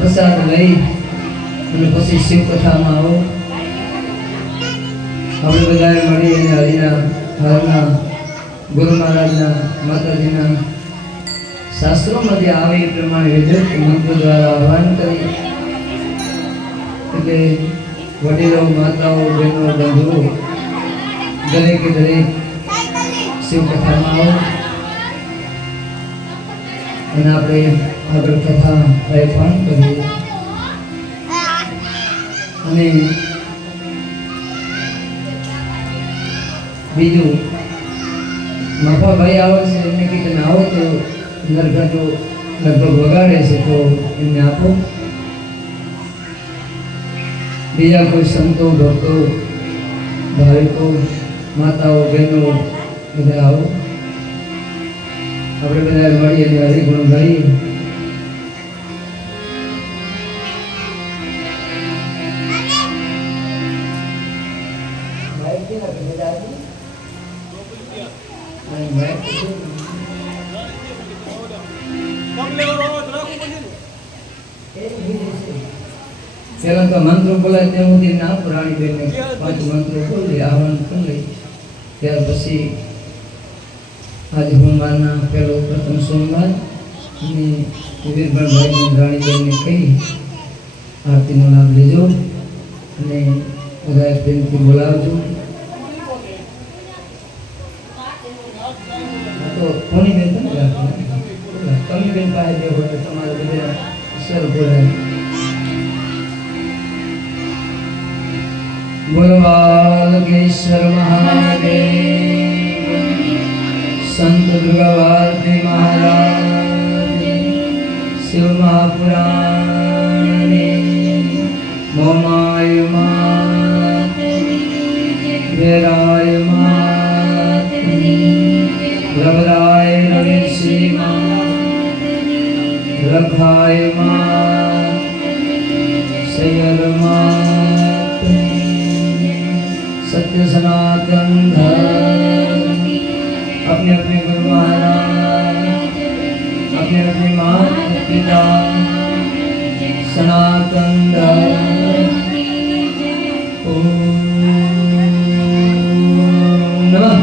પ્રસાદ લઈ અને પછી શિવ કથામાં આવો. આપણે બધા મળી અને હરિના ગુરુ મહારાજના માતાજીના શાસ્ત્રોમાં જે આવે એ પ્રમાણે વિદ્યુત મંત્ર દ્વારા આહ્વાન કરી એટલે વડીલો, માતાઓ, બહેનો, બંધુઓ દરેકે દરેક શિવ કથામાં આવો અને આપણે આગળ કથા આહ્વાન કરીએ. અને બીજું મફાભાઈ આવે છે, એમને કે તમે આવો તો નરઘટો લગભગ વગાડે છે તો એમને આપો. બીજા કોઈ સંતો, ભક્તો, ભાવિકો, માતાઓ, બહેનો બધા આવો. આપણે બધા મળી અને હરિગુણ ગાઈએ. પેલા તો મંત્રો બોલાય ત્યાં સુધી ના પુરાણી બેનને 5 મંત્રો બોલી આહવાન કરી લઈ. ત્યાર પછી આજે સોમવારના પહેલો પ્રથમ સોમવાર અને વીરભણભાઈ રાણીબેનને કહી આરતીનો લાભ લેજો અને બધા પ્રેમથી બોલાવજો. તો કોની બેન તમે રાખો, તમે બેન પાસે બે હોય તમારે બધા સર બોલાય. બોલો બાલકેશ્વર મહાદેવ, संत दुर्गा भारती महाराज, शिव महापुराण, मोमाय वेराय रवराय रविषि रखाय शयर सत्य सनातन धर्म अपने अपने गुरु महाराज, अपने अपने माता पिता सनातन धर्म. ओम नमः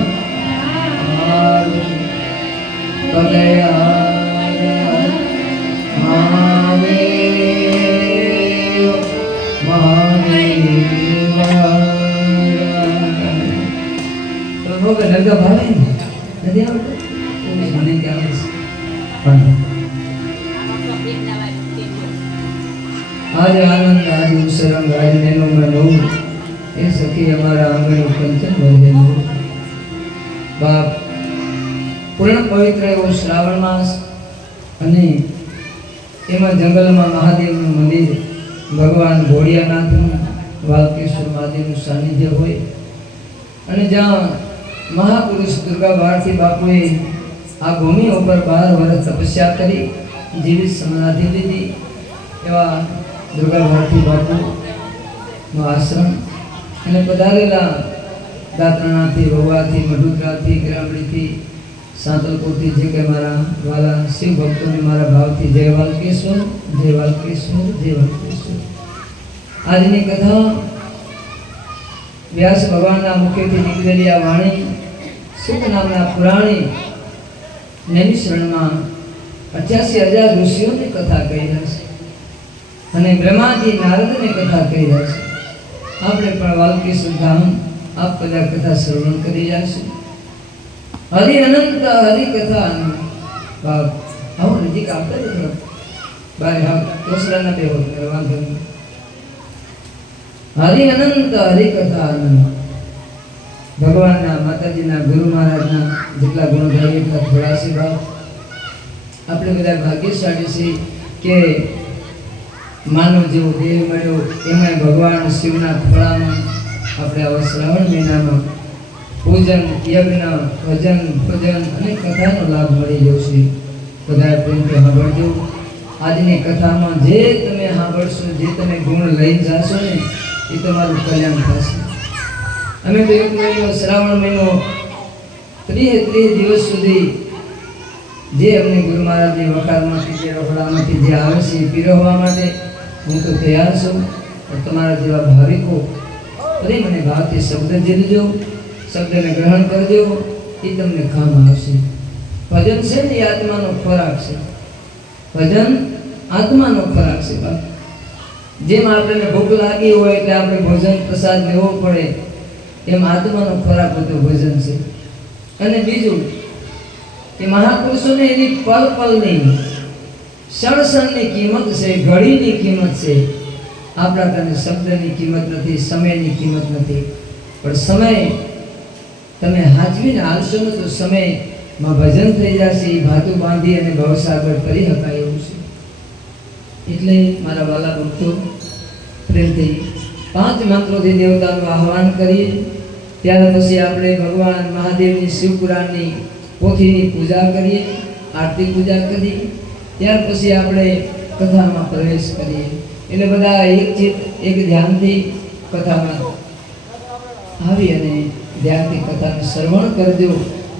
पार्वती महादेव महादेव. तो लोग लगा भाई નથી આવડતું મને ક્યાં આવે છે પણ આજે આનંદ, આજે ઉસરંગ, આજે નેનો મનો એ સખી અમારા આંગણે કંચન વહેલું. બાપ પૂર્ણ પવિત્ર એવો શ્રાવણ માસ અને એમાં જંગલમાં મહાદેવનું મંદિર, ભગવાન ભોળિયાનાથનું, વાલકેશ્વર મહાદેવનું સાનિધ્ય હોય અને જ્યાં મહાપુરુષ દુર્ગા ભારતી બાપુએ આ ભૂમિ ઉપર 12 વર્ષ તપસ્યા કરી જીવિત સમાધિ લીધી એવા દુર્ગા ભારતી બાપુનો આશ્રમ અને પધારેલા દાતરણાથી, વવાથી, મઢુદરાથી, ગ્રામડીથી, સાંતલપુરથી જે કે મારા વાલા શિવ ભક્તોને મારા ભાવથી જય વાલકેશ્વર, જય વાલકેશ્વર, જય વાલકેશ્વર. આજની કથા વ્યાસ ભગવાનના મુખેથી નીકળેલી આ વાણી સુખ નામના પુરાણી નૈમિષરણમાં 88,000 ઋષિઓની કથા કહી રહ્યા છે અને બ્રહ્માજી નારદને કથા કહી રહ્યા છે. આપણે પણ વાલકેશ્વર ધામ આપ બધા કથા શ્રવણ કરી રહ્યા છે. હરિ અનંત હરિ કથા બાપ આવો નજીક આપણે જ બાય હા કોસડાના બે હોય વાંધો નહીં. હરિ અનંત હરિ કથા આનંદ. ભગવાનના, માતાજીના, ગુરુ મહારાજના જેટલા ગુણ ગાઈએ એટલા થોડા છે બાપ. આપણે બધા ભાગ્યશાળી છીએ કે માનવ જેવો દેહ મળ્યો, એમાંય ભગવાન શિવના ખોળામાં આપણે આવા શ્રાવણ મહિનામાં પૂજન, યજ્ઞ, ભજન, ભજન અને કથાનો લાભ મળી જશે. બધા પ્રેમથી સાંભળજો. આજની કથામાં જે તમે સાંભળશો, જે તમે ગુણ લઈ જશો ને એ તમારું કલ્યાણ થશે. અમે તો એક મહિનો શ્રાવણ મહિનો 30 દિવસ સુધી જે અમને ગુરુ મહારાજની વખારમાંથી જે રખડામાંથી જે આવે છે એ પીરવવા માટે હું તો તૈયાર છું. પણ તમારા જેવા ભાવિકો ફરી મને ભાવથી શબ્દ જીલજો, શબ્દને ગ્રહણ કરજો, એ તમને કામ આવશે. ભજન છે ને એ આત્માનો ખોરાક છે. ભજન આત્માનો ખોરાક છે. બાપ જેમ આપણને ભૂખ લાગી હોય એટલે આપણે ભોજન પ્રસાદ લેવો પડે, એમ આત્માનો ખોરાક બધો ભજન છે. અને બીજું કે મહાપુરુષોને એની પલ પલની ક્ષણની કિંમત છે, ઘડીની કિંમત છે. આપણા તને શબ્દની કિંમત નથી, સમયની કિંમત નથી. પણ સમય તમે હાજવીને હાલશો ને તો સમયમાં ભજન થઈ જશે. એ ભાતું બાંધી અને ભવસાગર કરી શકાય એવું છે. એટલે મારા વાલા ભક્તો, પ્રેમથી 5 મંત્રોથી દેવતાનું આહવાન કરીએ. ત્યાર પછી આપણે ભગવાન મહાદેવની શિવપુરાણની પોથીની પૂજા કરીએ, આરતી પૂજા કરીએ. ત્યાર પછી આપણે કથામાં પ્રવેશ કરીએ. એટલે બધા એક ચિત્ત એક ધ્યાનથી કથામાં આવી અને ધ્યાનથી કથાનું શ્રવણ કરજો,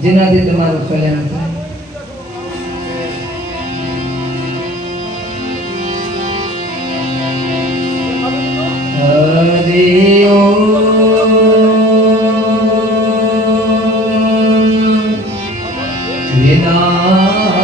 જેનાથી તમારું કલ્યાણ થાય. વિનાયકં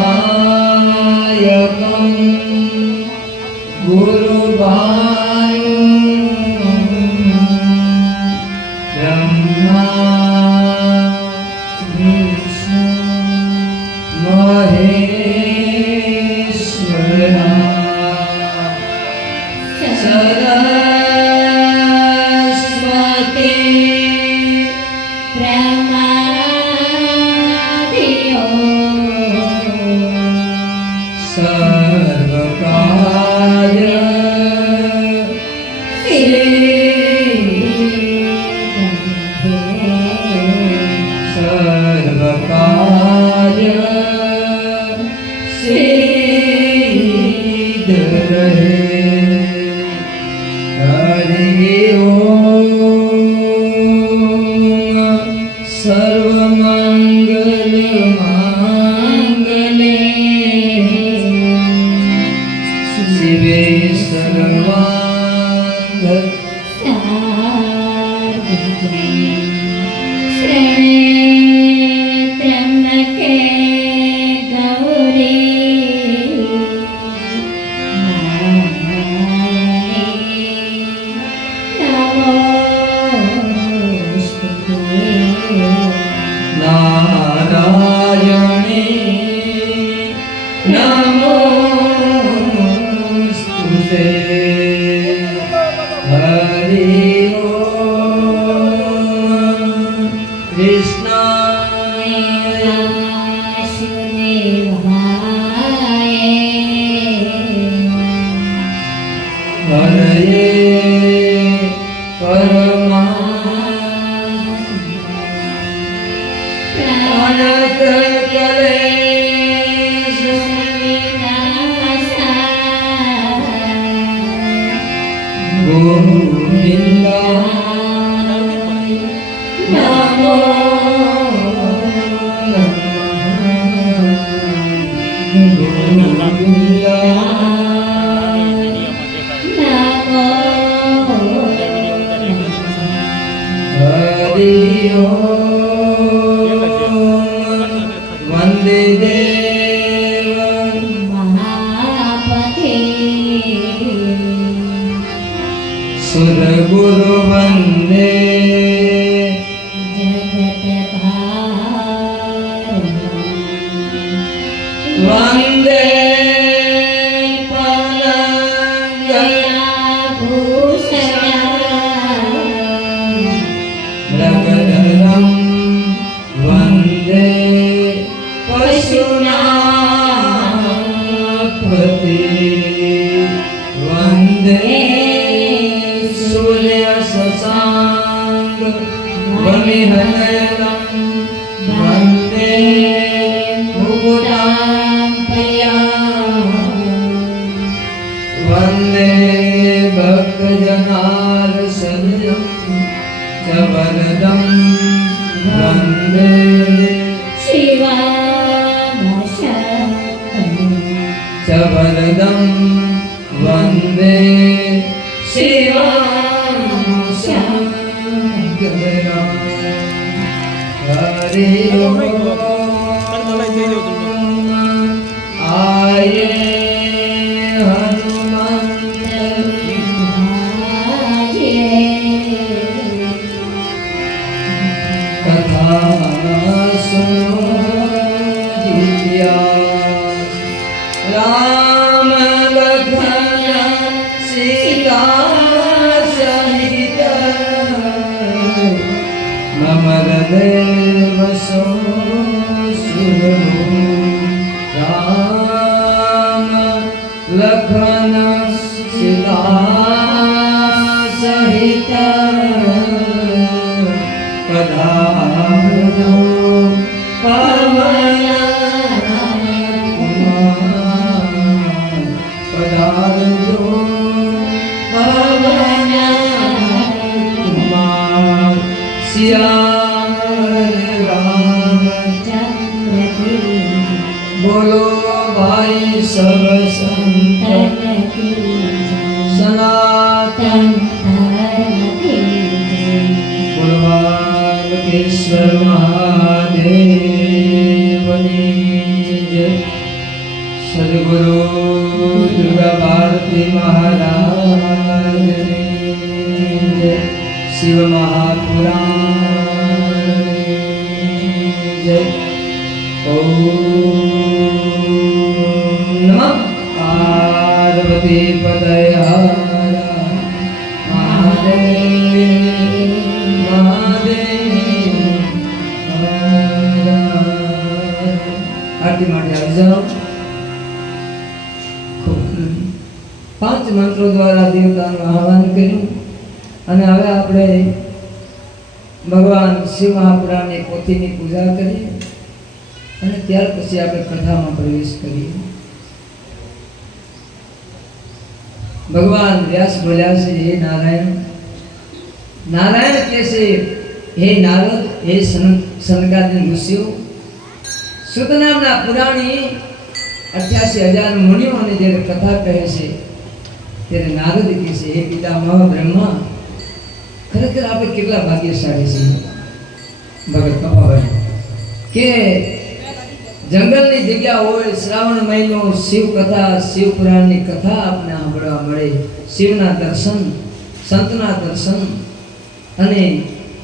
Shiva आये हनुमंत कथा सुनो जिया राम लखन सीता सहित मम हृदय वसो सुनो राम लखन सीता सहित पधारो पवन पधारो पवन कुमार सिया रामचंद्र की बोलो भाई सब संतन की सनातन धर्म की ईश्वर महादेव जय सद्गुरु दुर्गा भारती महाराज जय शिव महापुराण जय ओम नमः पार्वती पतये आरती માટે આવી જાઓ પાંચ મંત્રો દ્વારા દેવતાનું આહવાન કર્યું અને હવે આપણે ભગવાન શિવ મહાપુરાણની પોથીની પૂજા કરીએ અને ત્યાર પછી આપણે કથામાં પ્રવેશ કરીએ ભગવાન વ્યાસ બોલ્યા છે હે નારાયણ નારાયણ કહેશે હે નારદ હે સનકાદિક ઋષિઓ સુત નામના પુરાણી 88,000 મુનિઓને જ્યારે કથા કહે છે ત્યારે નારદ કહે છે હે પિતામહ બ્રહ્મા ખરેખર આપણે કેટલા ભાગ્યશાળી છીએ ભગત કપાભાઈ કે જંગલની જગ્યા હોય શ્રાવણ મહિનો શિવ કથા શિવ પુરાણની કથા આપને સાંભળવા મળે શિવના દર્શન સંતના દર્શન અને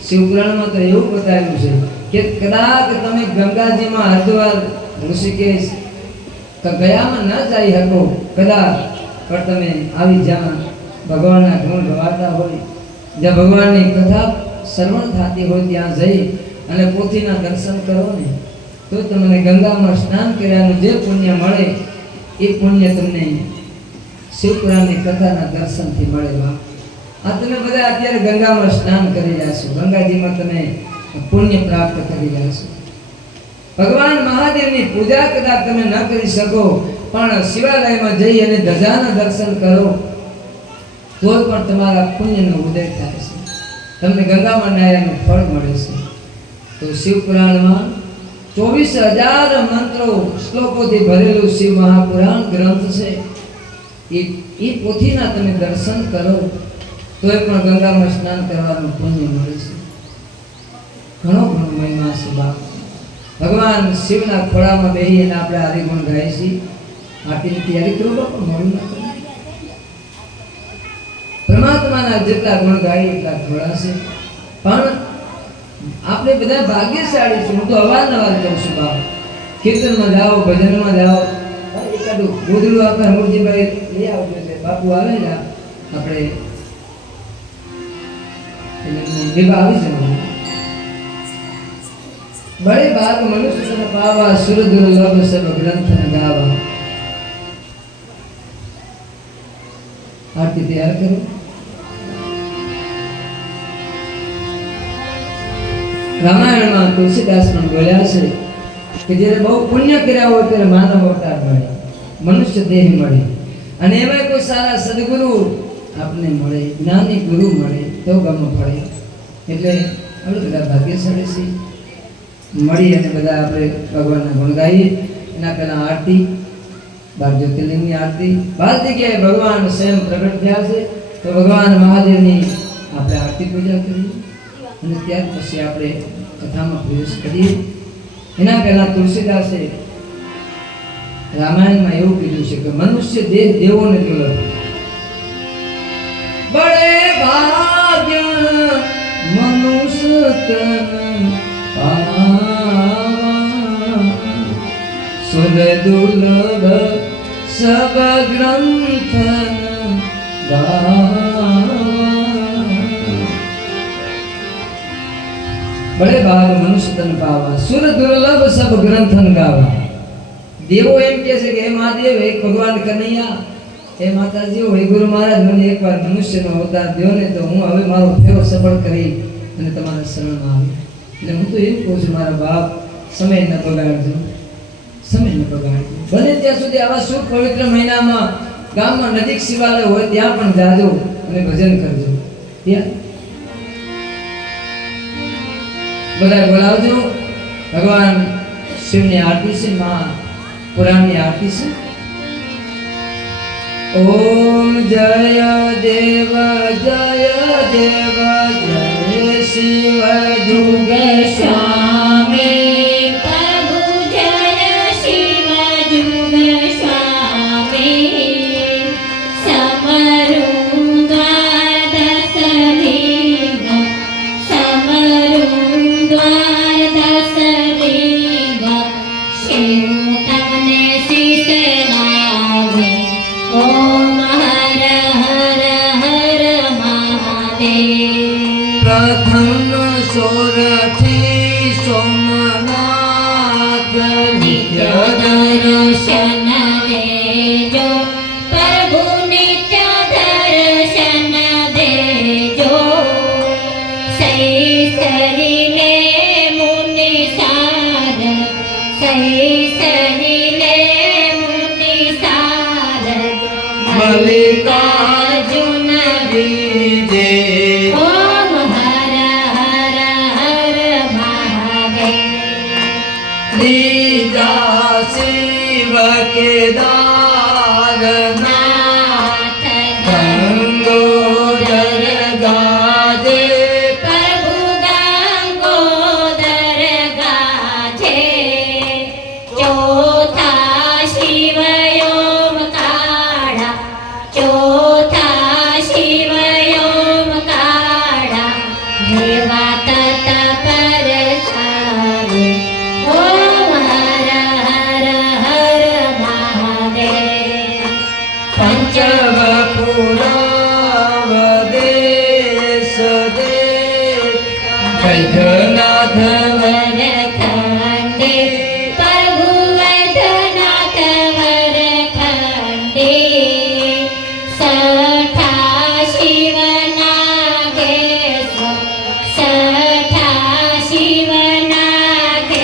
શિવ પુરાણમાં તો એવું બતાવ્યું છે કે કદાચ તમે ગંગાજીમાં હરિદ્વાર ઋષિકેશ ગયામાં ન જઈ શકો કદાચ પણ તમે આવી જ્યાં ભગવાનના ગુણ ગવાતા હોય જ્યાં ભગવાનની કથા શ્રવણ થતી હોય ત્યાં જઈ અને પોથીના દર્શન કરો ને તો તમને ગંગામાં સ્નાન કર્યાનું જે પુણ્ય મળે એ પુણ્ય તમને શિવપુરાણની કથાના દર્શનથી મળે બા આ તમે બધા અત્યારે ગંગામાં સ્નાન કરી રહ્યા છો ગંગાજીમાં તમે પુણ્ય પ્રાપ્ત કરી રહ્યા છો ભગવાન મહાદેવની પૂજા કદાચ તમે ન કરી શકો પણ શિવાલયમાં જઈ અને ધજાના દર્શન કરો તો પણ તમારા પુણ્યનો ઉદય થાય છે તમને ગંગામાં નાહ્યાનું ફળ મળે છે તો શિવપુરાણમાં 24,000 મંત્રો શ્લોકોથી ભરેલું શિવ મહાપુરાણ ગ્રંથ છે એ પોથીના તમે દર્શન કરો તોય પણ ગંગામાં સ્નાન કરવાનું પુણ્ય મળે છે ઘણો મહિમા છે બાપ ભગવાન શિવના ખોળામાં બેસીને આપણે હરિગુણ ગાઈએ છીએ આરતીની તૈયારી કરો બાપા મોડું ના કરો પરમાત્માના જેટલા ગુણ ગાઈએ એટલા થોડા છે પણ આપણે બધા ભાગ્યશાળી છીએ હું તો અવારનવાર કહું છું બાપ કીર્તનમાં જાઓ ભજનમાં જાઓ એકાદું ગોદડું આપણે મૂળજીભાઈ લઈ આવજો એટલે બાપુ આવે ને આપણે વિવાહ આવી જવાનું बड़े बाग मनुष्य तन पावा सुर दुर्लभ सब ग्रंथ न गावा आरती तैयार करो रामायण में तुलसीदास पण बोल्या છે કે જ્યારે બહુ પુણ્ય કર્યા હોય ત્યારે માનવ અવતાર મળે મનુષ્ય દેહ મળે અને એમાં કોઈ સારા સદગુરુ આપને મળે જ્ઞાની ગુરુ મળે તો ગમ પડે એટલે આપણે બધા ભાગ્યશાળી છીએ મળી અને બધા આપણે ભગવાનના ગુણ ગાઈએ એના પહેલા આરતી 12 જ્યોતિર્લિંગની આરતી 12 જગ્યાએ ભગવાન સ્વયં પ્રગટ થયા છે તો ભગવાન મહાદેવની આપણે આરતી પૂજા કરીએ અને ત્યાર પછી આપણે કથામાં પ્રવેશ કરીએ એના પહેલા તુલસીદાસે રામાયણમાં એવું કીધું છે કે મનુષ્ય દેહ દેવોને દુર્લભ બડે ભાગ્ય મનુષ્ય તન પાવા સુદ દુર્લભ સબ ગ્રંથન ગાવા બડે ભાગ મનુષ્ય તન પાવા સુર દુર્લભ સબ ગ્રંથન ગાવા દેવો એમ કહે છે કે હે મહાદેવ હે ભગવાન કનૈયા હે માતાજી હે ગુરુ મહારાજ મને એકવાર મનુષ્યનો અવતાર દ્યો ને તો હું હવે મારો ફેરો સફળ કરી અને તમારા શરણમાં આવી એટલે હું તો એમ કહું છું મારા બાપ સમય ન બગાડજો બને ત્યાં સુધી આવા શુભ પવિત્ર મહિનામાં ગામમાં નજીક શિવાલય હોય ત્યાં પણ જાજો અને ભજન કરજો ત્યાં બધા બોલાવજો ભગવાન શિવની આરતી છે માં પુરાણની આરતી છે ઓમ જય દેવ જય દેવ જય શિવ જુગ સ્વામી પ્રભુ જય શિવ જુગ સ્વામી સમરું દ્વાર દસલિંગ સમરું દ્વાર દસલિંગ શિવ તમને શીશ લાવે ઓમ હર હર હર મહાદેવ પ્રથમ સોરથી સોમનાથ નિત્ય દર્શન દેજો પ્રભુ નિત્ય દર્શન દેજો સહી સહીલે મુનિ સાર સહી સહીલે મુનિ સાર મલ્લિકાર્જુન વિજય ઓમ હર હર હર મહાદેવ લીજા શિવ કેદાર નાથ ગંગોદર ગાજે પ્રભુ ગંગોદર ગાજે ચોથા શિવયોમ કાળા ચોથા શિવયોમ કાળા દેવા તત પર ચાલે ઓમ હર હર હર મહાદેવ પંચવપુરાવદેશ દેવ વૈદ્યનાથ વરખંડે પ્રભુ વૈદ્યનાથ વરખંડે સઠા શિવનાગેશ સઠા શિવનાગેશ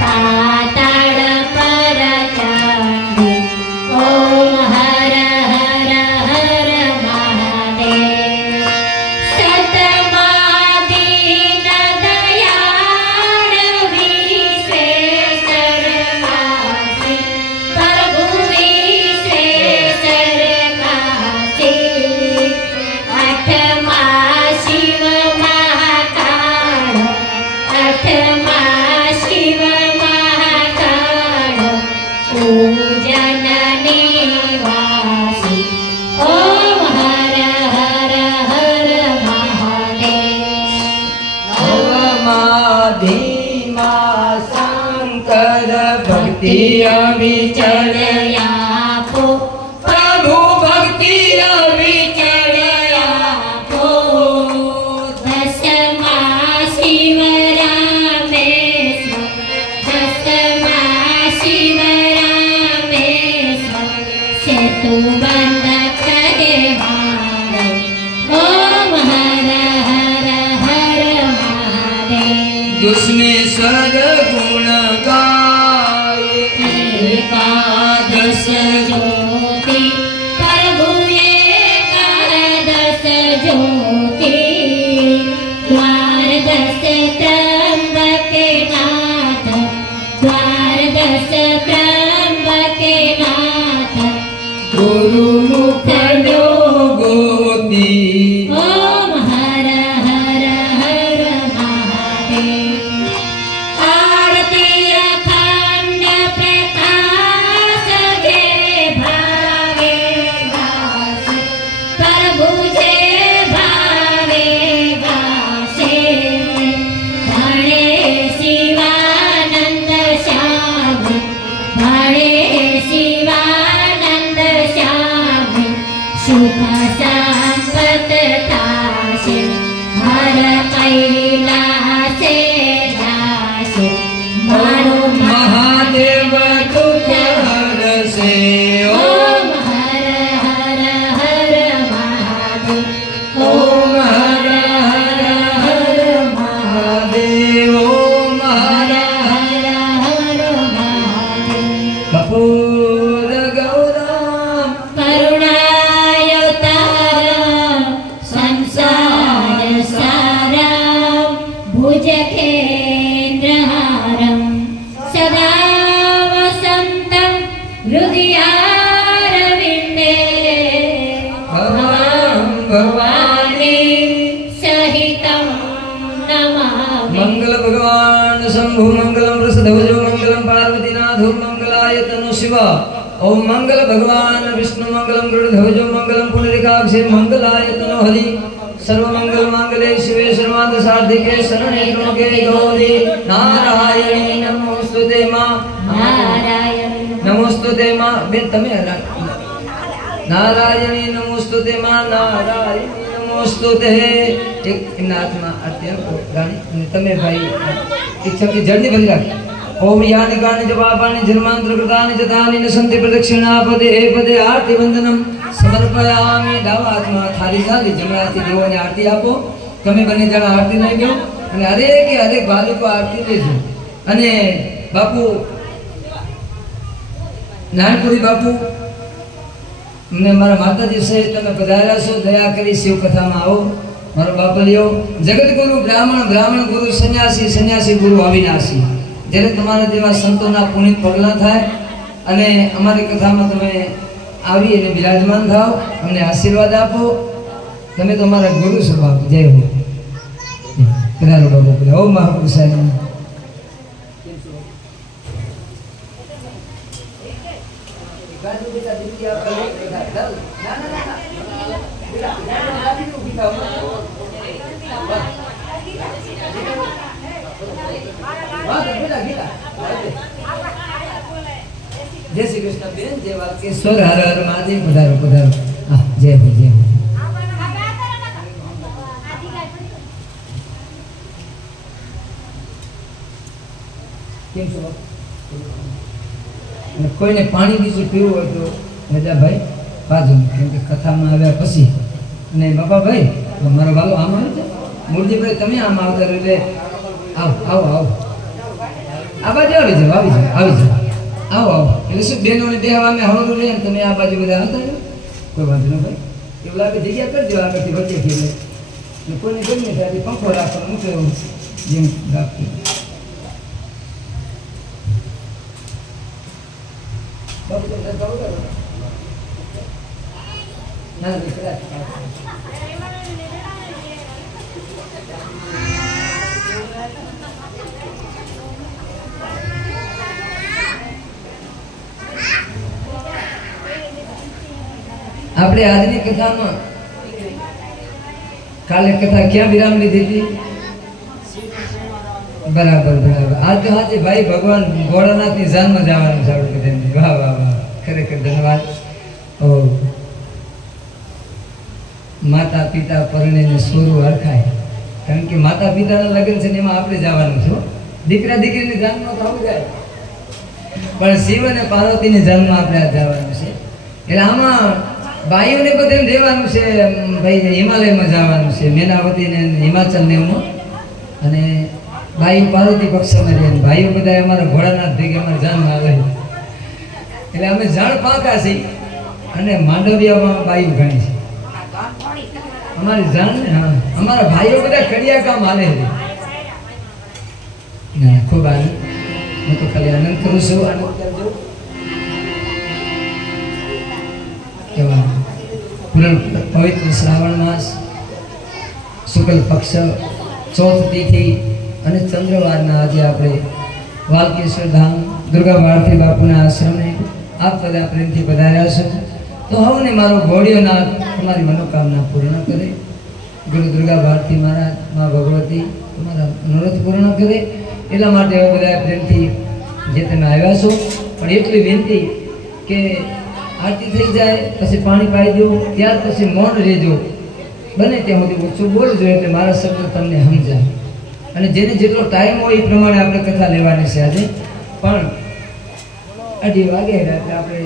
પાતાળ પર ચંડી ઓમ હર હર હર મહાદેવ સતમાદીન દયાળ વિશ્વેશ્વર કાશી પ્રભુ વિશ્વેશ્વર કાશી અઠમા શિવ મહાકાળ અઠમા શિવ મહાકાળ પૂજન નિવાસી ઓમ હર હર હર મહાદેવ નવમાધીમા શંકર ભક્તિ અવિચળ આપો પ્રભુ ભક્તિ અવિચળ આપો દસમા શિવ રામેશ્વર દસમા શિવ રામેશ્વર સેતુ બંધ કહેવાય ઓમ હર હર હર મહાદેવ દુષ્મેશ્વર ગુણ ગાય એકાદશ જ્યોતિ પ્રભુ એકાદશ જ્યોતિ દ્વારદશ ત્રંબકે નાથ દ્વારદશ ત્રંબકે નાથ ગુરુ મુખ ગોતી ઓમ હર હર હર મહાદેવ સુખ સંપત થાશે હર કૈલાસે જાશે મારું મહાદેવ દુઃખ હરશે ઓમ હર હર હર મહાદેવ ઓમ હર હર હર મહાદેવ ઓમ હર હર હર મહાદેવ કપૂર ગૌરમ કરુણાયતારમ સંસાર સારમ ભુજકેન્દ્રહારમ સદા વસંતમ હૃદયારવિંદે ભવામ ભવાની સહિતમ નમામિ મંગલ ભગવાન શંભુ મંગલમ વૃષધવજો મંગલમ પાર્વતીનાથો મંગલાય તનુ શિવ ઓમ મંગલ ભગવાન વિષ્ણુ મંગલમ ગરુડધવજો મંગલમ પુનરિકાક્ષે મંગલાય તનુ હરિ સર્વ મંગલ માંગલે શિવે સર્વાંગ સાધિકે શરણે ત્રણકે ગૌરી નારાયણી નમોસ્તુતે માં નારાયણ નમોસ્તુતે માં બેન તમે નારાયણી નમોસ્તુતે માં નારાયણી નમોસ્તુતે એક એમના હાથમાં આરતી આપો રાણી અને તમે ભાઈ ઈચ્છાથી જલ્દી બની રાખ ઓમ યાની ગાની જવાબાની જન્માંતર કૃતાની જતાની ન સંતિ પ્રદક્ષિણા પદે એ પદે આરતી વંદનમ સમર્પયામિ ડાબા હાથમાં થાળી ચાલી જમણા હાથથી દેવોને આરતી આપો તમે બંને જણા આરતી લઈ ગયો અને હરેક બાલિકો આરતી લેજો અને બાપુ નાનપુરી બાપુ મને મારા માતાજી સહિત તમે પધાર્યા છો દયા કરી શિવ કથામાં આવો મારો બાપલિયો જગત ગુરુ બ્રાહ્મણ ગુરુ સંન્યાસી ગુરુ અવિનાશી જ્યારે તમારા જેવા સંતોના પુનિત પગલાં થાય અને અમારી કથામાં તમે આવી અને બિરાજમાન થાઓ અમને આશીર્વાદ આપો તમે તો અમારા ગુરુ છો બાપુ જય હો પધારો બાપુ ઓમ મહાપુરુષાય નમઃ. જય શ્રી કૃષ્ણ બેન જય વાલકેશ્વર હર હર મહાદેવ પધારો પધારો હા જય હો જય હો. કેમ છો બાપુ? અને કોઈને પાણી બીજું પીવું હોય તો રજાભાઈ પાજો કેમ કે કથામાં આવ્યા પછી અને બાપાભાઈ મારો બાલો આમ આવે છે મૂળજીભાઈ તમે આમ આવતા રહો એટલે આવો આવો આવો આ બાજુ આવી જાઓ આવો આવો એટલે શું બહેનોને બે અમે હળવું રહીએ ને તમે આ બાજુ બધા આવતા રહો કોઈ વાંધો ન ભાઈ એવું લાગે જગ્યા કરજો આગળથી વચ્ચેથી એટલે કોઈને ગમે ત્યારે પંખો રાખવાનો મૂકે એવું જેમ રાખતું ના આપણે આજની કથામાં કાલે કથા ક્યાં વિરામ લીધી હતી બરાબર આજ તો આજે ભાઈ ભગવાન ભોળાનાથની જાનમાં જવાનું છે આપણે બધાને. વાહ વાહ વાહ ખરેખર ધન્યવાદ. માતા પિતા પરણીને સોરું હરખાય કારણ કે માતા પિતાના લગ્ન છે ને એમાં આપણે જવાનું છે દીકરા દીકરીની જાનમાં તો આવું જાય પણ શિવ અને પાર્વતીની જાનમાં આપણે આ જવાનું છે એટલે આમાં ભાઈઓને બધાને રહેવાનું છે ભાઈ હિમાલયમાં જવાનું છે મેનાવતી ને હિમાચલ ને એમાં અને ભાઈ પાર્વતી પક્ષમાં રહે ભાઈઓ બધા અમારા ભોળાનાથ ભેગે અમારા જાનમાં આવે એટલે અમે જાણ પાકા છીએ અને માંડવિયામાં બાયું ઘણી છે અમારી જાણ ને હા અમારા ભાઈઓ બધા કડિયા કામ હાલે છે ના ખૂબ આનંદ હું તો ખાલી આનંદ કરું છું આનંદ કરજો કેવા પવિત્ર શ્રાવણ માસ શુક્લ પક્ષ ચોથ તિથિ અને ચંદ્રવારના આજે આપણે વાલકેશ્વર ધામ દુર્ગા ભારતી બાપુના આશ્રમે આપ બધા પ્રેમથી પધાર્યા છો તો હવે મારો ઘોડિયોનાથ તમારી મનોકામના પૂર્ણ કરે ગુરુ દુર્ગા ભારતી મહારાજ મા ભગવતી તમારા મનોરથ પૂર્ણ કરે એટલા માટે હવે બધા પ્રેમથી જે તમે આવ્યા છો પણ એટલી વિનંતી કે આરતી થઈ જાય પછી પાણી પાઈ દેવું, ત્યાર પછી મૌન રહેજો, બને ત્યાં સુધી ઓછું બોલજો એટલે મારા શબ્દો તમને સમજાય. અને જેને જેટલો ટાઈમ હોય એ પ્રમાણે આપણે કથા લેવાની છે. આજે પણ 2:30 વાગે એટલે આપણે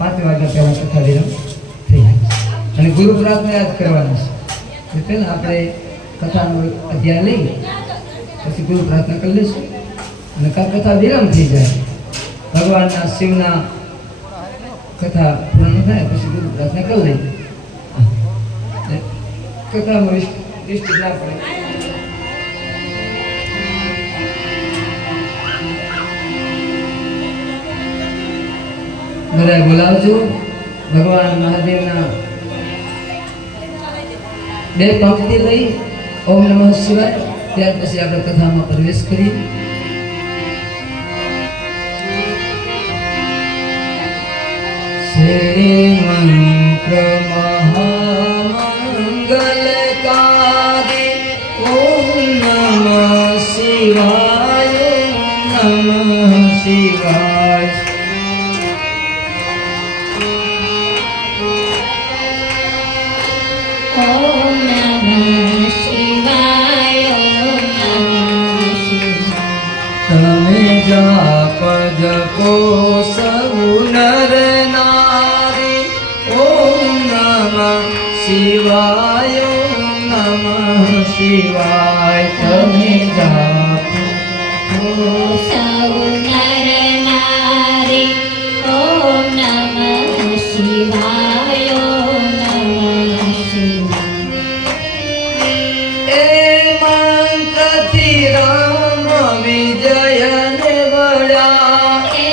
5 વાગ્યા પહેલાં કથા વિરામ થઈ જાય અને ગુરુ પ્રાર્થના યાદ કરવાની છે. પહેલાં આપણે કથાનો અધ્યાય લઈ પછી ગુરુ પ્રાર્થના કરી લઈશું અને કથા વિરામ થઈ જાય. ભગવાનના શિવના કથા પૂર્ણ થાય પછી ગુરુ પ્રાર્થના કરી લઈએ. કથામાં લિસ્ટ ના પડે. બધા બોલાવજો. ભગવાન મહાદેવના 2 પંક્તિ લઈ ઓમ નમઃ શિવાય, ત્યાર પછી આપણે કથામાં પ્રવેશ કરીએ. શ્રી મંત્ર મહામંગલકારી ઓમ નમઃ શિવાય, ઓમ નમઃ શિવાય. ઓમ નમઃ શિવાય, ઓમ નમઃ શિવાય. તમે જાપ જપો સૌ નર નારી ઓમ નમઃ શિવાય, ઓમ નમઃ શિવાય. તમે જાપ સૌ નર નારી ઓમ નમઃ શિવાય, ઓમ નમઃ શિવાય. એ મંત્રથી રામ વિજયને વળ્યા, એ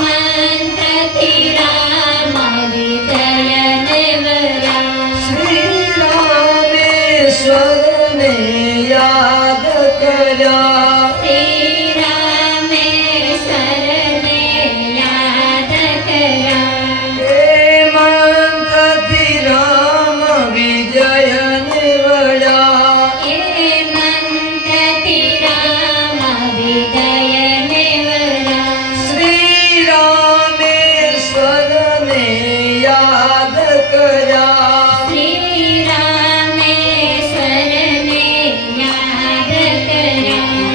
મંત્રથી રામ વિજયને વળ્યા. શ્રી રામેશ્વરને યાદ કર્યા, શ્રી રામેશ્વરને યાદ કર્યા. એ મંત્રથી રામ વિજયને વળ્યા, એ મંત્રથી રામ વિજયને વળ્યા. શ્રી રામેશ્વરને યાદ કર્યા, શ્રી રામેશ્વરને યાદ કર્યા.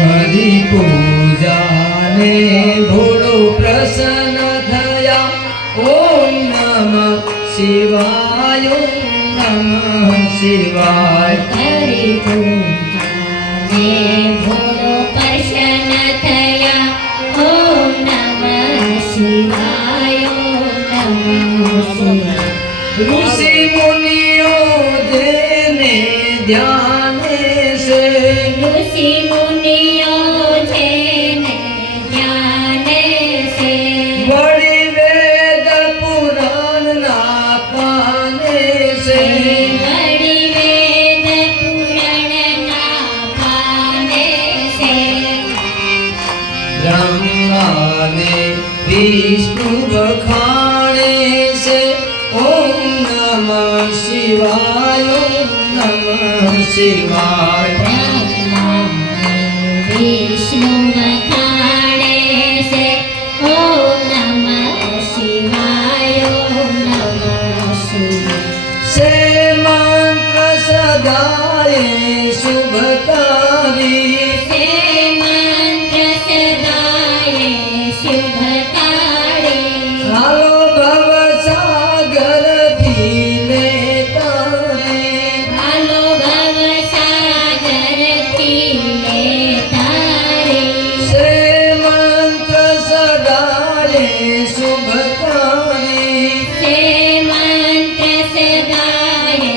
હરિ પૂજાને ભોળો પ્રસન્ન થયા. ઓમ નમઃ શિવાય, ઓમ નમઃ શિવાય. હરિ પૂજાને ભોળો પ્રસન્ન થયા. ઓમ નમઃ શિવાય, ઓમ નમઃ શિવાય. ઋષિ મુનિઓ જેને ધ્યાને છે, ઋષિ મુનિઓ જેને જાણે છે. વળી વેદ પુરાણના પાને છે, વળી વેદ પુરાણના પાને છે. બ્રહ્માને વિષ્ણુ વખાણે છે. ઓમ નમઃ શિવાય, ઓમ નમઃ શિવાય. બ્રહ્માને વિષ્ણુ વખાણે છે. ઓમ નમઃ શિવાય, ઓમ નમઃ શિવાય. સે મંત્ર સદાય શુભકારી, તે મંત્ર સદાય શુભકારી. હાલો ભવ સાગરથી ને તારી, હાલો ભવ સાગરથી લે તારી. સે મંત્ર સદાય શુભકારી, તે મંત્ર સદાય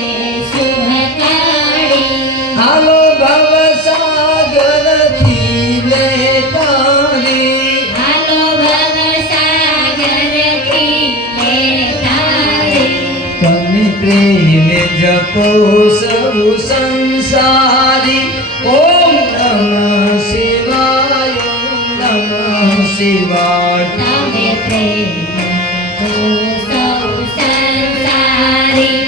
શુભકારી. હાલો ભવ સાગરથી ને તારી, હાલો ભવ સાગરથી લે તારી. તમે પ્રેમે જપો સૌ સંસારી. ઓમ નમઃ શિવાય, ઓમ નમઃ શિવાય. તમે પ્રેમ તો સૌ સંસારી.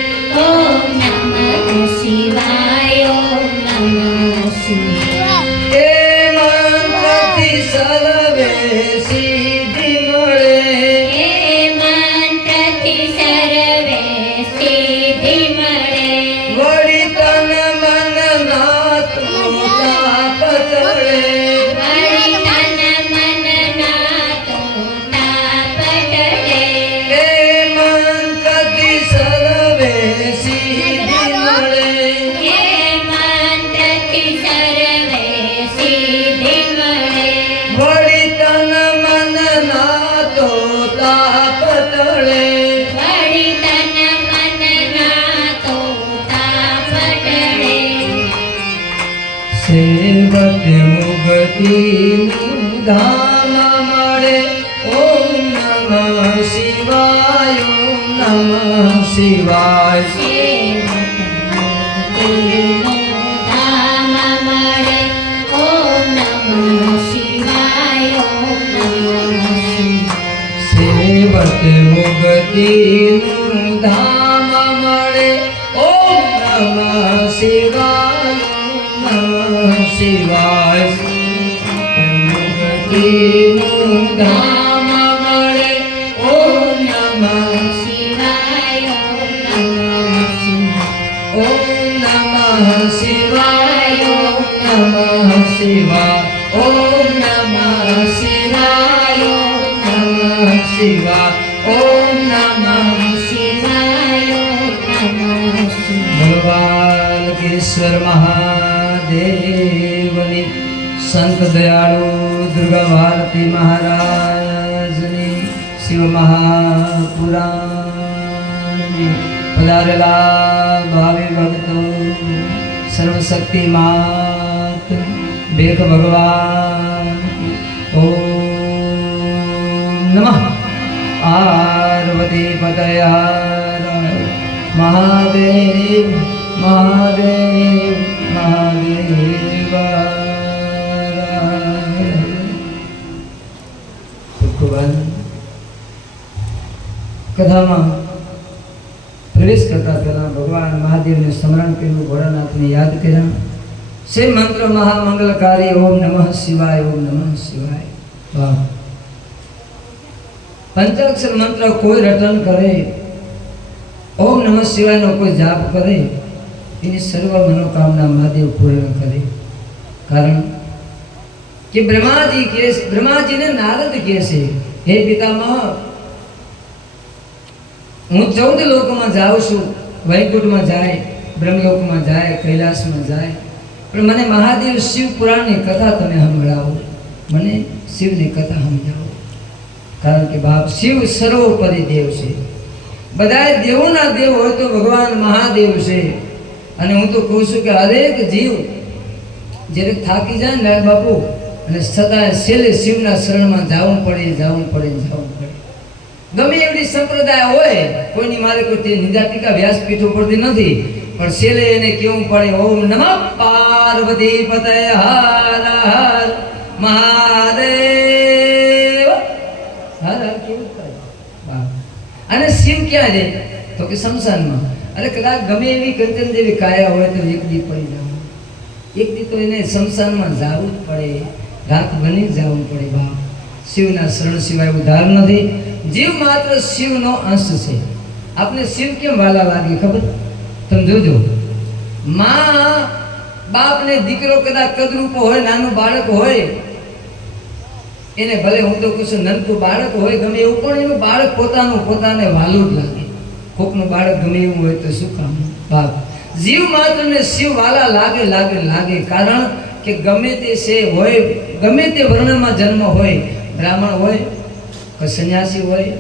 ઓમ નમઃ શિવાય, ઓમ નમઃ શિવાય. એ મંત્રથી સર્વે સિદ્ધિ મળે, એ મુક્તિનું ધામ મળે. ઓમ નમઃ શિવાય, ઓમ નમઃ શિવાય. સેવક મુક્તિનું ધામ મળે. ઓમ નમઃ શિવાય, ઓમ નમઃ શિવાય. મુક્તિનું ધામ મળે. ઓમ નમઃ શિવાય, ઓમ નમઃ શિવાય. ઓમ નમઃ શિવાય, ઓમ નમઃ શિવાય. ઓમ નમઃ શિવાય, ઓમ નમઃ શિવાય. ઓમ નમઃ શિવાય. ભગવાન કેશ્વર મહાદેવની, સંત દયાળુ દુર્ગા ભારતી મહારાજની, શિવ મહાપુરાણની પધારેલા ભાવિ ભક્તો, સર્વશક્તિ માત ભેખ ભગવાન. ઓમ નમઃ પાર્વતી પતય મહાદેવ મહાદેવ મહાદેવ. કથામાં પ્રવેશ કરતા પહેલા ભગવાન મહાદેવને સ્મરણ કર્યું, ભોળાનાથને યાદ કર્યા. સે મંત્ર મહામંગલકારી. ઓમ નમઃ શિવાય, ઓમ નમઃ શિવાય. વાહ! પંચાક્ષર મંત્ર કોઈ રટન કરે, ઓમ નમઃ શિવાયનો કોઈ જાપ કરે, એની સર્વ મનોકામના મહાદેવ પૂર્ણ કરે. કારણ કે બ્રહ્માજીને નારદ કહે છે, હે પિતામહ, હું 14 લોકમાં જાઉં છું. વૈકુંઠમાં જાય, બ્રહ્મલોકમાં જાય, કૈલાસમાં જાય, પણ મને મહાદેવ શિવ પુરાણની કથા તમે સંભળાવો, મને શિવની કથા સમજાવો. કારણ કે બાપ, શિવ સર્વોપરી દેવ છે. બધા દેવોના દેવ હોય તો ભગવાન મહાદેવ છે. અને હું તો કહું છું કે હરેક જીવ જ્યારે થાકી જાય ને બાપુ, અને સદાય છેલ્લે શિવના શરણમાં જવું પડે. ગમે એવડી સંપ્રદાય હોય, કોઈની મારે કોઈ તે નિંદા ટીકા વ્યાસપીઠ ઉપરથી નથી, પણ છેલ્લે એને કેવું પડે, ઓમ નમઃ પાર્વતી પતય હર હર મહાદેવ હર હર. કેવું થાય? અને શિવ ક્યાં છે? તો કે શમશાનમાં. અને કદાચ ગમે એવી કંચન જેવી કાયા હોય તો એક દી પડી જવું, એક દી તો એને શમશાનમાં જવું જ પડે, રાત બની જવું પડે. બાપ, શિવના શરણ સિવાય ઉદ્ધાર નથી. જીવ માત્ર શિવનો અંશ છે. આપને શિવ કેમ વાલા લાગે ખબર? તમે જોજો, માં બાપને દીકરો કદાચ કદરૂપ હોય, નાનું બાળક હોય, એને ભલે હું તો કહું છું નનકું બાળક હોય ગમે એવું, પણ એનું બાળક પોતાને વાલું જ લાગે. કોકનું બાળક ગમે એવું હોય તો શું કામ? બાપ, જીવ માત્રને શિવ વાલા લાગે. કારણ કે ગમે તે છે હોય, ગમે તે વર્ણમાં જન્મ હોય, બ્રાહ્મણ હોય કે સંન્યાસી હોય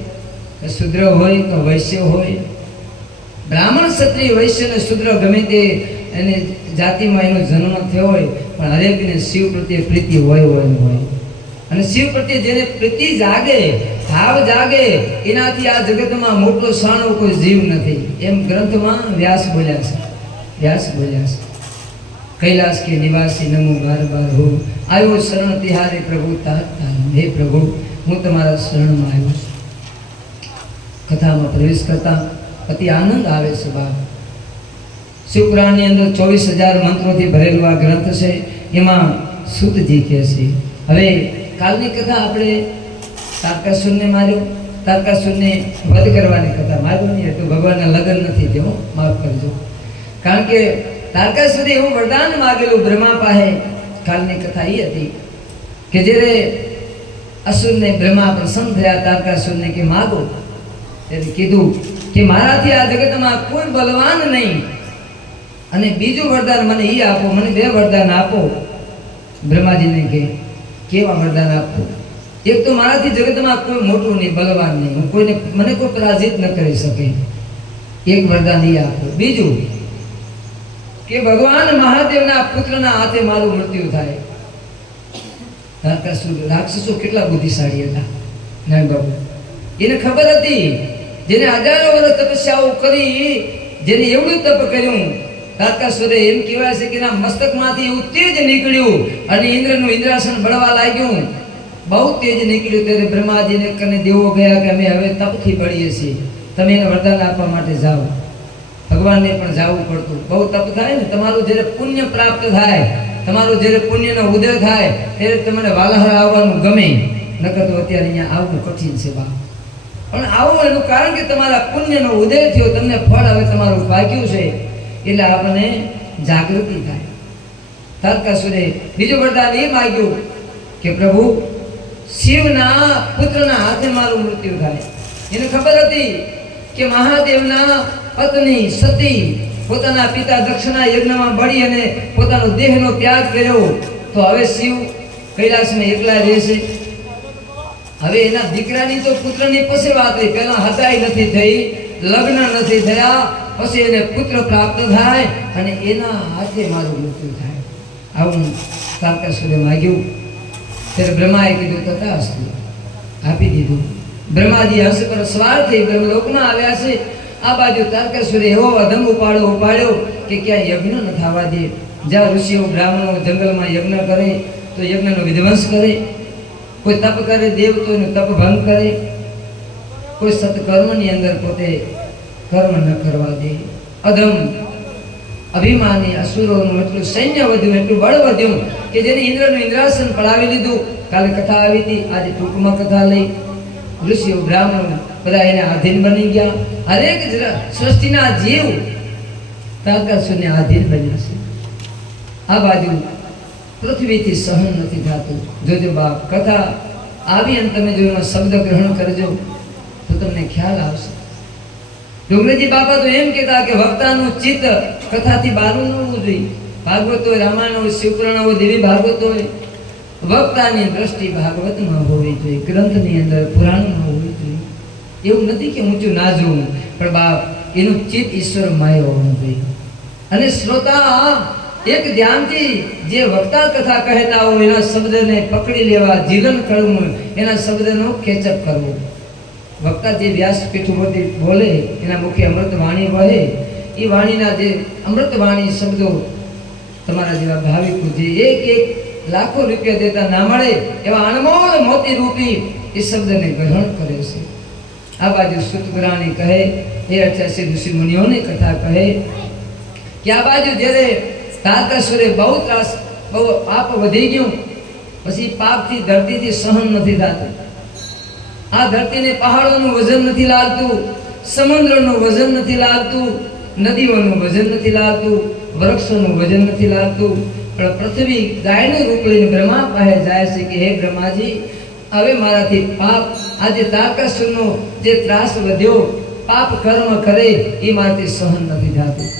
કે શુદ્ર હોય કે વૈશ્ય હોય, બ્રાહ્મણ ક્ષત્રિય વૈશ્ય અને શુદ્ર ગમે તે એને જાતિમાં એનો જન્મ થયો હોય, પણ હરેકને શિવ પ્રત્યે પ્રીતિ હોય. અને શિવ પ્રત્યે જેને પ્રીતિ જાગે, ભાવ જાગે, એનાથી આ જગતમાં મોટો સાણો કોઈ જીવ નથી. એમ ગ્રંથમાં વ્યાસ બોલ્યા છે. કૈલાસ કે નિવાસી નમો બાર હો, આવ્યો શરણ તિહારે પ્રભુ તાર. હે પ્રભુ, હું તમારા શરણમાં આવ્યો છું. કથામાં પ્રવેશ કરતા અતિ આનંદ આવે છે. બાપ, શિવપુરાણની અંદર 24,000 મંત્રોથી ભરેલું આ ગ્રંથ છે. એમાં સૂતજી કહે છે, હવે કાલની કથા આપણે તારકાસુરને માર્યો, તારકાસુરને વધ કરવાની કથા. માર્યો નહીં તો ભગવાનના લગ્ન નથી થયો, માફ કરજો. કારણ કે તારકાસુરે એવું વરદાન માગેલું બ્રહ્મા પાસે. કાલની કથા એ હતી કે જ્યારે અસુરને બ્રહ્મા પ્રસન્ન થયા, તારકાસુરને કે માગો, ત્યારે કીધું કે મારાથી આ જગતમાં કોઈ બલવાન નહીં, અને બીજું વરદાન મને એ આપો, મને 2 વરદાન આપો. બ્રહ્માજીને કે કેવા વરદાન આપો? એક તો મારાથી જગતમાં કોઈ મોટું નહીં, બલવાન નહીં, મને કોઈ પરાજિત ન કરી શકે. એક વરદાન એ આપો. બીજું કે ભગવાન મહાદેવના પુત્રના હાથે મારું મૃત્યુ થાય. તારકાસુર રાક્ષસો કેટલા બુદ્ધિશાળી હતા નારાયણ બાબુ. એને ખબર હતી, જેને હજારો વર્ષ તપસ્યાઓ કરી, જેને એવડું તપ કર્યું, તારકાસુરે એમ કહેવાય છે કે એના મસ્તકમાંથી એવું તેજ નીકળ્યું અને ઇન્દ્રનું ઇન્દ્રાસન બળવા લાગ્યું. બહુ તેજ નીકળ્યું ત્યારે બ્રહ્માજીને કને દેવો ગયા કે અમે હવે તપથી બળીએ છીએ, તમે એને વરદાન આપવા માટે જાઓ. ભગવાનને પણ જવું પડતું. બહુ તપ થાય ને, તમારું જ્યારે પુણ્ય પ્રાપ્ત થાય, તમારું જ્યારે પુણ્યનો ઉદય થાય ત્યારે તમને વાલાહર આવવાનું ગમે, નકર તો અત્યારે અહીંયા આવવું કઠિન છે બા. પણ આવું એનું કારણ કે તમારા પુણ્યનો ઉદય થયો, તમને ફળ હવે તમારું ભાગ્યું છે, એટલે આપણને જાગૃતિ થાય. તારકાસુરે બીજું વરદાન એ માગ્યું કે પ્રભુ શિવના પુત્રના હાથે મારું મૃત્યુ થાય. એને ખબર હતી કે મહાદેવના પત્ની સતી પોતાના પિતા દક્ષના યજ્ઞમાં બળી અને પોતાનો દેહનો ત્યાગ કર્યો, તો હવે શિવ કૈલાસમાં એકલા રહેશે. હવે એના દીકરાની તો પુત્રની પછી વાત થઈ, પહેલા હતાઈ નથી થઈ, લગ્ન નથી થયા, પછી એને પુત્ર પ્રાપ્ત થાય અને એના હાથે મારું મૃત્યુ થાય. આવું તારકાસુરે માગ્યું. ત્યારે બ્રહ્માએ કીધું તથાસ્તુ, આપી દીધું. બ્રહ્માજી હંસ પર સવાર થઈ બ્રહ્મલોકમાં આવ્યા છે. આ બાજુ તારકાસુરે એવો અધમ ઉપાડ્યો કે ક્યાં યજ્ઞ ન થવા દે. જ્યાં ઋષિઓ બ્રાહ્મણો જંગલમાં યજ્ઞ કરે તો યજ્ઞનો વિધ્વંસ કરે, કોઈ તપ કરે દેવ તો એનું તપ ભંગ કરે, કોઈ સત્કર્મની અંદર પોતે કર્મ ન કરવા દે. અધમ અભિમાની અસુરોનું એટલું સૈન્ય વધ્યું, એટલું બળ વધ્યું કે જેને ઇન્દ્રનું ઇન્દ્રાસન પડાવી લીધું. કાલે કથા આવી હતી, આજે ટૂંકમાં કથા લઈ. ઋષિઓ બ્રાહ્મણો બધા એને આધીન બની ગયા. હરેક સૃષ્ટિના જીવ તારકાસુરને આધીન બન્યા છે. આ બાજુ પૃથ્વીથી સહન નથી થતું. જોજો બાપ, કથા આવી અને તમે જો એનો શબ્દ ગ્રહણ કરજો તો તમને ખ્યાલ આવશે. ડુંગરેજી બાપા તો એમ કહેતા કે વક્તાનું ચિત્ત કથાથી બહારનું ન હોવું જોઈએ. ભાગવત હોય, રામાયણ હોય, શિવપુરાણ હોય, દેવી ભાગવત હોય, વક્તાની દ્રષ્ટિ ભાગવતમાં હોવી જોઈએ, ગ્રંથની અંદર પુરાણમાં હોવી જોઈએ. એવું નથી કે ઊંચું ના જોવું, પણ બાપ એનું ચિત્ત ઈશ્વર માય હોવું જોઈએ. અને શ્રોતા એક ધ્યાનથી જે વક્તા કથા કહેતા હોય એના શબ્દને પકડી લેવા, જીલન કરવું, એના શબ્દનો ખેંચપ કરવો. વક્તા જે વ્યાસપીઠ ઉપરથી બોલે, એના મુખે અમૃત વાણી વહે, એ વાણીના જે અમૃત વાણી શબ્દો તમારા જેવા ભાવિકો જે એક એક લાખો રૂપિયા દેતા ના મળે એવા અનમોલ મોતી રૂપી એ શબ્દને ગ્રહણ કરે છે. આ બાજુ સુતપુરાણી કહે, એ 88 ઋષિ મુનિઓની કથા કહે કે આ બાજુ જ્યારે તારકાસુરે બહુ ત્રાસ, બહુ પાપ વધી ગયું, પછી પાપથી ધરતીથી સહન નથી થતું. આ ધરતીને પહાડોનું વજન નથી લાગતું, સમુદ્રનું વજન નથી લાગતું, નદીઓનું વજન નથી લાગતું, વૃક્ષોનું વજન નથી લાગતું. પણ પૃથ્વી ગાયનું રૂપ લઈને બ્રહ્મા પાસે જાય છે કે હે બ્રહ્માજી, હવે મારાથી પાપ, આજે તારકાસુરનો જે ત્રાસ વધ્યો, પાપ કર્મ કરે એ મારાથી સહન નથી થતું.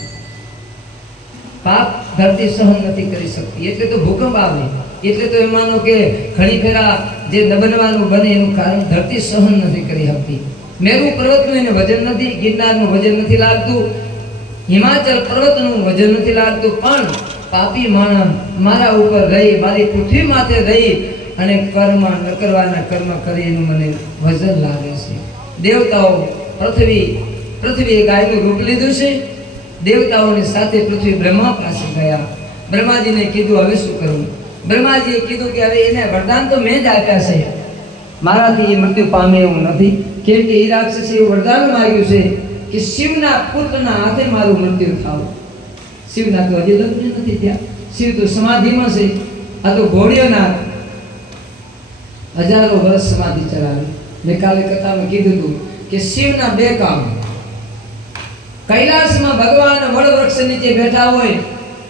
પાપ ધરતી સહન નથી કરી શકતી, એટલે તો ભૂકંપ આવે. એટલે તો એમ માનો કે ઘણી ફેરા જે ન બનવાનું બને એનું કારણ ધરતી સહન નથી કરી શકતી. મેરુ પર્વતનું એને વજન નથી, ગિરનારનું વજન નથી લાગતું, હિમાચલ પર્વતનું વજન નથી લાગતું. પણ પાપી માણસ મારા ઉપર રહી, મારી પૃથ્વી માથે રહી અને કર્મ ન કરવાના કર્મ કરી એનું મને વજન લાગે છે. દેવતાઓ પૃથ્વીએ ગાયનું રૂપ લીધું છે. દેવતાઓની સાથે પૃથ્વી બ્રહ્મા પાસે ગયા. બ્રહ્માજીને કીધું હવે શું કરવું. બ્રહ્માજીએ કીધું કે હવે એને વરદાન તો મેં જ આપ્યા છે, મારાથી એ મૃત્યુ પામે એવું નથી. કેમ કે એ રાક્ષસે એવું વરદાન માંગ્યું છે કે શિવના પુત્રના હાથે મારું મૃત્યુ થાવું. શિવના તો હજી લગ્ન નથી થયા, શિવ તો સમાધિમાં છે. આ તો ઘોડીઓના હજારો વર્ષ સમાધિ ચલાવી. મેં કાલે કથામાં કીધું હતું કે શિવના બે કામ. કૈલાસમાં ભગવાન વડ વૃક્ષ નીચે બેઠા હોય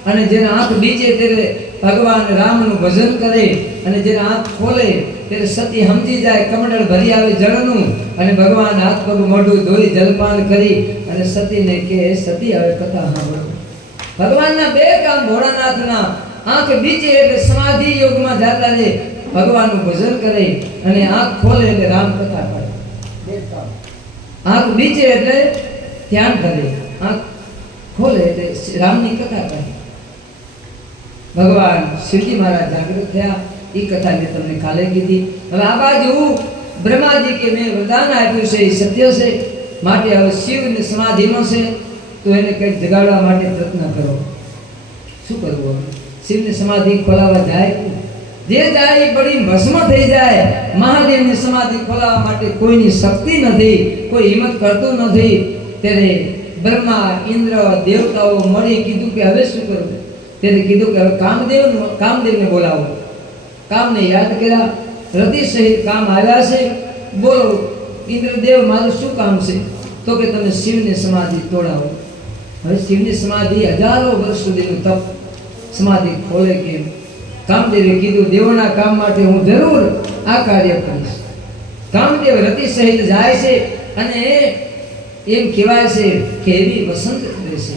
અને જેના આંખ બીચે ત્યારે ભગવાન રામનું ભજન કરે, અને જેના આંખ ખોલે ત્યારે સતી સમજી જાય, કમંડળ ભરી આવે જળનું, અને ભગવાન હાથ પગ મોઢું ધોઈ જલપાન કરી અને સતીને કહે સતી હવે કથા સાંભળો. ભગવાનના બે કામ ભોળાનાથના. આંખ બીચે એટલે સમાધિ યોગમાં જાતા રહે, ભગવાનનું ભજન કરે, અને આંખ ખોલે એટલે રામ કથા કરે. બે કામ. આંખ બીચે એટલે ધ્યાન કરે, આંખ ખોલે એટલે રામની કથા કરે. ભગવાન શિવજી મહારાજ જાગૃત થયા. એ કથા મેં તમને કાલે કીધી. હવે આ બાજુ બ્રહ્માજી કે મેં વરદાન આપ્યું છે એ સત્ય છે, માટે હવે શિવની સમાધિમાં છે તો એને કંઈક જગાડવા માટે પ્રયત્ન કરો. શું કરવું હવે? શિવની સમાધિ ખોલાવા જાય, જે જાય એ બળી ભસ્મ થઈ જાય. મહાદેવની સમાધિ ખોલાવવા માટે કોઈની શક્તિ નથી, કોઈ હિંમત કરતું નથી. ત્યારે બ્રહ્મા ઇન્દ્ર દેવતાઓ મળી કીધું કે હવે શું કરવું? ત્યારે કીધું કે હવે કામદેવને બોલાવો. કામને યાદ કર્યા, રતિ સહિત કામ આવ્યા છે. બોલો ઇન્દ્રદેવ, મારું શું કામ છે? તો કે તમે શિવની સમાધિ તોડાવો. હવે શિવની સમાધિ હજારો વર્ષ સુધીનું તપ, સમાધિ ખોલે કેમ? કામદેવે કીધું દેવોના કામ માટે હું જરૂર આ કાર્ય કરીશ. કામદેવ રતિ સહિત જાય છે અને એમ કહેવાય છે કે એવી વસંત કરે છે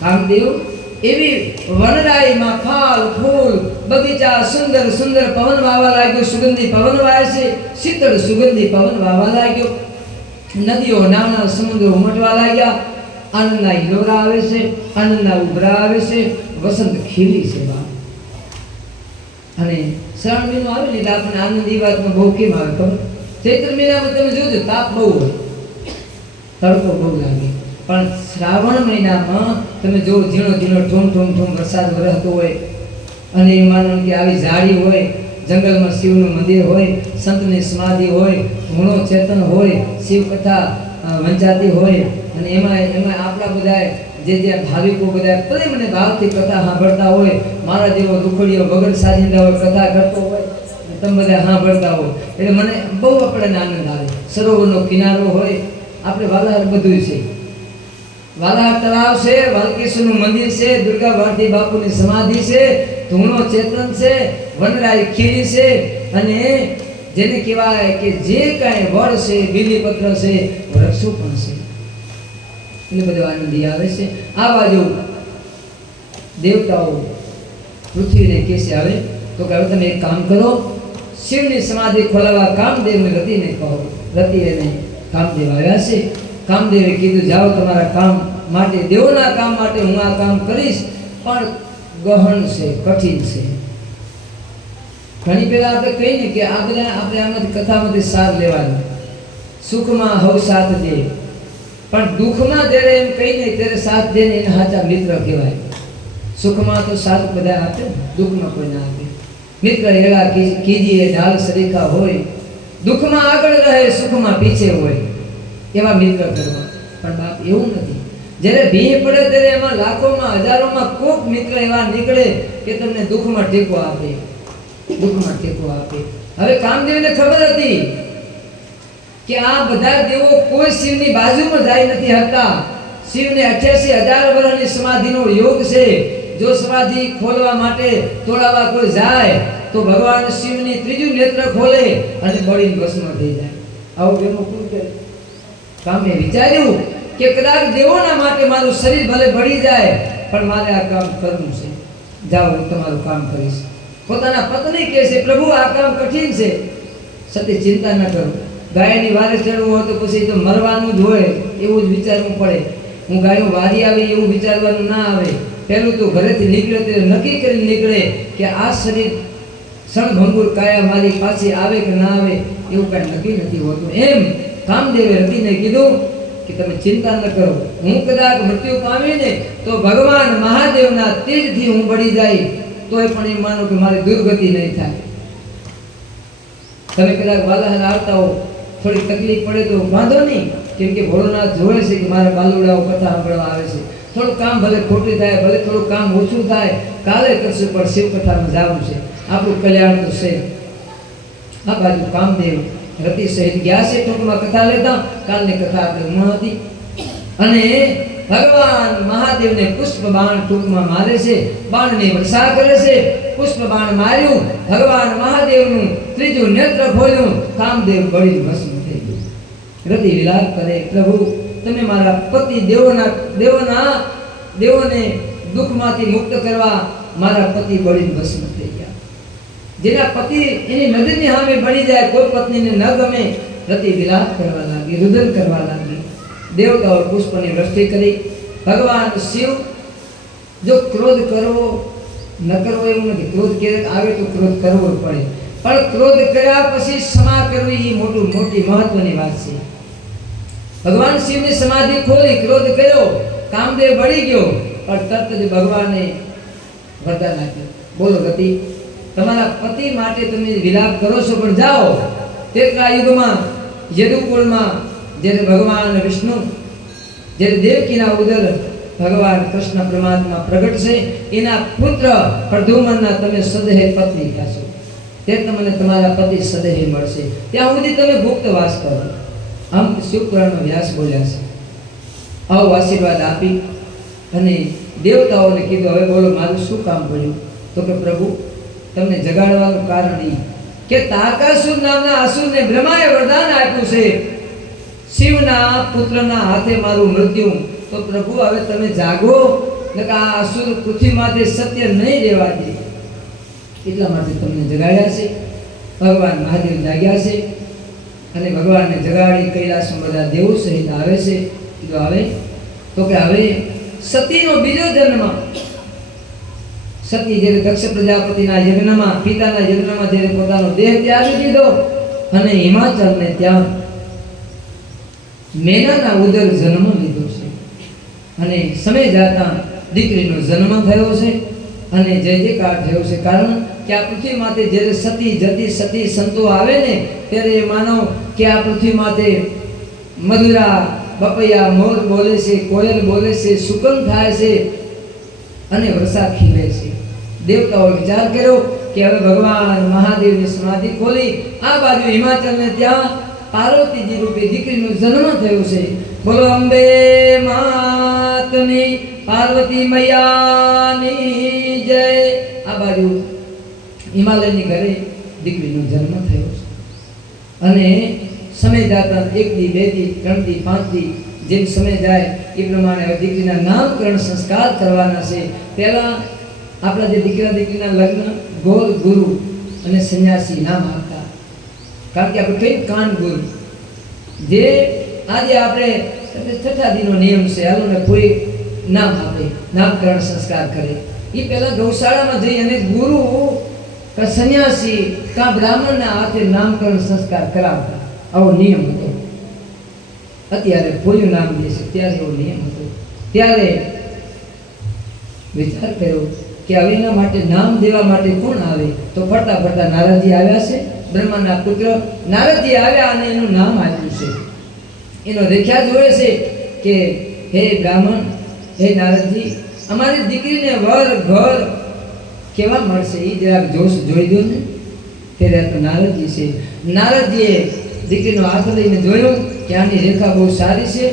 કામદેવ, એવી વનરાઈમાં ફળ ફૂલ બગીચા સુંદર સુંદર પવન વાવા લાગ્યો. સુગંધી પવન વાય છે, શીતળ સુગંધી પવન વાવા લાગ્યો. નદીઓ નાના સમુદ્રો ઉમટવા લાગ્યા. આનંદના હિલોરા આવે છે, આનંદના ઉભરા આવે છે. વસંત ખીલી છે બા. અને શ્રાવણ મહિનો આવે ને એટલે આપણને આનંદ એ વાતમાં બહુ કેમ આવે ખબર? ચૈત્ર મહિનામાં તમે જોજો તાપ બહુ હોય, તડકો બહુ લાગે. પણ શ્રાવણ મહિનામાં તમે જો ઝીણો ઝીણો ઠોમ ઠોમ ઠોમ વરસાદ વરસતો હોય અને એ માનો કે આવી ઝાડી હોય, જંગલમાં શિવનું મંદિર હોય, સંતની સમાધિ હોય, ધૂણો ચેતન હોય, શિવ કથા વંચાતી હોય અને એમાં આપણા બધા જે ભાવિકો બધા ભલે મને ભાવથી કથા સાંભળતા હોય, મારા જેવો દુખડીઓ વગર સાજીંદા હોય કથા કરતો હોય, તમે બધા સાંભળતા હોય એટલે મને બહુ આપણને આનંદ આવે. સરોવરનો કિનારો હોય, આપણે વાલાહાર બધું છે, વાલાહાર તળાવ છે, વાલકેશ્વરનું મંદિર છે, દુર્ગા ભારતી બાપુની સમાધિ છે, ધૂણો ચેતન છે, વનરાઈ ખીલી છે અને જેને કહેવાય કે જે કાંઈ વડ છે, બીલીપત્ર છે, વૃક્ષો પણ છે. એટલે બધું આનંદી આવે છે. આ બાજુ દેવતાઓ પૃથ્વીને કહેશે આવે તો કે હવે તમે એક કામ કરો, શિવની સમાધિ ખોલાવવા કામદેવને રતિને કહો. રતિ એને કામદેવ આવ્યા છે. કામદેવે કીધું જાઓ તમારા કામ માટે, દેવોના કામ માટે હું આ કામ કરીશ, પણ ગહન છે, કઠિન છે. ઘણી પહેલા આપણે કહીએ ને કે આ બધા આપણે આમાંથી કથામાંથી સાર લેવાનો. સુખમાં હવ સાથ દે, પણ દુઃખમાં જ્યારે એમ કહીને ત્યારે સાથ દે ને એને સાચા મિત્ર કહેવાય. સુખમાં તો સાથ બધા આપે, દુઃખમાં કોઈ ના આપે. મિત્ર હેળા કીજીએ ઢાલ સરીખા હોય, દુઃખમાં આગળ રહે, સુખમાં પીછે હોય, એવા મિત્ર કરવા. પણ બાપ એવું નથી. જ્યારે ભીહ પડે ત્યારે એમાં લાખોમાં હજારોમાં કોક મિત્ર એવા નીકળે કે તમને દુઃખમાં ટેકો આપે, દુઃખમાં ટેકો આપે. હવે કામદેવને ખબર હતી કે આ બધા દેવો કોઈ શિવની બાજુમાં જાય નથી શકતા. શિવને 88,000 વર્ષની સમાધિનો યોગ છે. જો સમાધિ ખોલવા માટે તોડાવા કોઈ જાય તો ભગવાન શિવની ત્રીજું નેત્ર ખોલે અને બળીને ભસ્મ થઈ જાય. આવું બેનો કોણ કરે? કામે વિચાર્યું કે કદાચ દેવોના માટે મારું શરીર ભલે બળી જાય પણ મારે આ કામ કરવું છે. જાઓ હું તમારું કામ કરીશ. પોતાના પત્ની કહે છે પ્રભુ આ કામ કઠિન છે. સતી ચિંતા ન કરો. ગાયની વારે ચડવું હોય તો પછી તો મરવાનું જ હોય એવું જ વિચારવું પડે. હું ગાયો વારી આવી એવું વિચારવાનું ના આવે. પહેલું તો ઘરેથી નીકળે ત્યારે નક્કી કરીને નીકળે કે આ શરીર ક્ષણભંગુર કાયા મારી પાછી આવે કે ના આવે એવું કાંઈ નક્કી નથી હોતું. એમ કામદેવે રતિને કીધું કે તમે ચિંતા ન કરો, હું કદાચ મૃત્યુ પામીને તો ભગવાન મહાદેવના તેજથી હું બળી જાય તોય પણ એમ માનો કે મારી દુર્ગતિ નહીં થાય. તમે કદાચ વાલાહાર આવતા હો, થોડી તકલીફ પડે તો વાંધો નહીં, કેમ કે ભોળોનાથ જોવે છે કે મારા બાલુડાઓ કથા સાંભળવા આવે છે. થોડું કામ ભલે ખોટું થાય, ભલે થોડું કામ ઓછું થાય, કાલે કરશું પણ શિવ કથામાં જવું છે, આપણું કલ્યાણ તો છે. આ બાજુ કામદેવ રતિ સહિત ગયા છે. ટૂંકમાં કથા લેતા કાલની કથા આપણે ન હતી. અને ભગવાન મહાદેવને પુષ્પ બાણ ટૂંકમાં મારે છે, બાણની વર્ષા કરે છે. પુષ્પ બાણ માર્યું, ભગવાન મહાદેવનું ત્રીજું નેત્ર ખોલ્યું, કામદેવ બળી ભસ્મ થઈ ગયું. રતિ વિલાપ કરે પ્રભુ તમે મારા પતિ દેવોને દુઃખમાંથી મુક્ત કરવા મારા પતિ બળી ભસ્મ થઈ ગયા. જેના પતિ એની નજરની સામે બળી જાય, કોઈ પત્નીને ન ગમે, રતિ વિલાપ કરવા લાગી, રુદન કરવા લાગી. દેવતાઓ પુષ્પની વૃષ્ટિ કરી. ભગવાન શિવ જો ક્રોધ કરવો ન કરવો એવું નથી. ક્રોધ ક્યારેક આવે તો ક્રોધ કરવો જ પડે, પણ ક્રોધ કર્યા પછી ક્ષમા કરવી એ મોટી મહત્વની વાત છે. ભગવાન શિવની સમાધિ ખોલી, ક્રોધ કર્યો, કામદેવ બળી ગયો, પણ તરત જ ભગવાને વરદાન આપ્યું, બોલો ગતિ, તમારા પતિ માટે તમે વિલાપ કરો છો, પણ જાઓ તેત્રા યુગમાં યદુકુળમાં જ્યારે ભગવાન વિષ્ણુ, જ્યારે દેવકીના ઉદર ભગવાન કૃષ્ણ પરમાત્મા પ્રગટ છે, એના પુત્ર પ્રદ્યુમ્નના તમે સદેહ પત્ની થશો, તે તમને તમારા પતિ સદેહ મળશે, ત્યાં સુધી તમે ગુપ્તવાસ કરો. આમ શિવપુરાણનો વ્યાસ બોલ્યા છે. આવો આશીર્વાદ આપી અને દેવતાઓને કીધું, હવે બોલો મારું શું કામ પડ્યું? તો કે પ્રભુ તમને જગાડવાનું કારણ એ કે તારકાસુર નામના અસુરને બ્રહ્માએ વરદાન આપ્યું છે, શિવના પુત્રના હાથે મારું મૃત્યુ, તો પ્રભુ હવે તમે જાગો, નકર આ અસુર પૃથ્વી માથે સત્ય નહીં રહેવા દે. એટલા માટે તમને જગાડ્યા છે. ભગવાન મહાદેવ જાગ્યા છે અને ભગવાનને જગાડી કૈલાસમાં બધા દેવો સહિત આવે છે. કીધું આવે તો કે હવે સતીનો બીજો જન્મ, સતી જ્યારે દક્ષ પ્રજાપતિના યજ્ઞમાં, પિતાના યજ્ઞમાં જ્યારે પોતાનો દેહ ત્યાગી દીધો અને હિમાચલને ત્યાં મેનાના ઉદર જન્મ લીધો છે અને સમય જાતા દીકરીનો જન્મ થયો છે અને જય જયકાર થયો છે. કારણ કે આ પૃથ્વી માથે જ્યારે સતી જતી સતી સંતો આવે ને ત્યારે એ માનો કે આ પૃથ્વી માથે મધુરા બપૈયા મોર બોલે છે, કોયલ બોલે છે, સુકન થાય છે અને વરસાદ ખીલે છે. દેવતાઓએ વિચાર કર્યો કે હવે ભગવાન મહાદેવની સમાધિ ખોલી આ બાજુ હિમાચલને ત્યાં પાર્વતીજી રૂપે દીકરીનો જન્મ થયો છે. બોલો અંબે માતની, પાર્વતી મૈયાની જય. આ બાજુ હિમાલયની ઘરે દીકરીનો જન્મ થયો છે અને સમય જાતા 1 દી 2 દી 3 દી 5 દી જેમ સમય જાય એ પ્રમાણે હવે દીકરીના નામકરણ સંસ્કાર કરવાના છે. પહેલા આપણા જે દીકરા દીકરીના લગ્ન ગોર ગુરુ અને સંન્યાસી નામ આપતા, કારણ કે આપણે કઈ કાન ગુરુ જે આજે આપણે છઠ્ઠા દીનો નિયમ છે, હાલો ને કોઈ નામ આપે, નામકરણ સંસ્કાર કરે. એ પહેલા ગૌશાળામાં જઈ અને ગુરુ કે સંન્યાસી કા બ્રાહ્મણના હાથે નામકરણ સંસ્કાર કરાવતા, આવો નિયમ હતો. અત્યારે કોઈનું નામ દે છે, ત્યારે એવો નિયમ હતો. ત્યારે વિચાર કર્યો કે હવે એના માટે નામ દેવા માટે કોણ આવે? તો ફરતા ફરતા નારદજી આવ્યા છે, બ્રહ્માના પુત્ર નારદજી આવ્યા અને એનું નામ આપ્યું છે. એનો રેખ્યા જોવે છે કે હે બ્રાહ્મણ, હે નારદજી, અમારી દીકરીને વર ઘર કેવા મળશે એ જરાક જોશ જોઈ દો ને. ત્યારે તો નારદજી છે. નારદજીએ દીકરીનો હાથ લઈને જોયો કે આની રેખા બહુ સારી છે,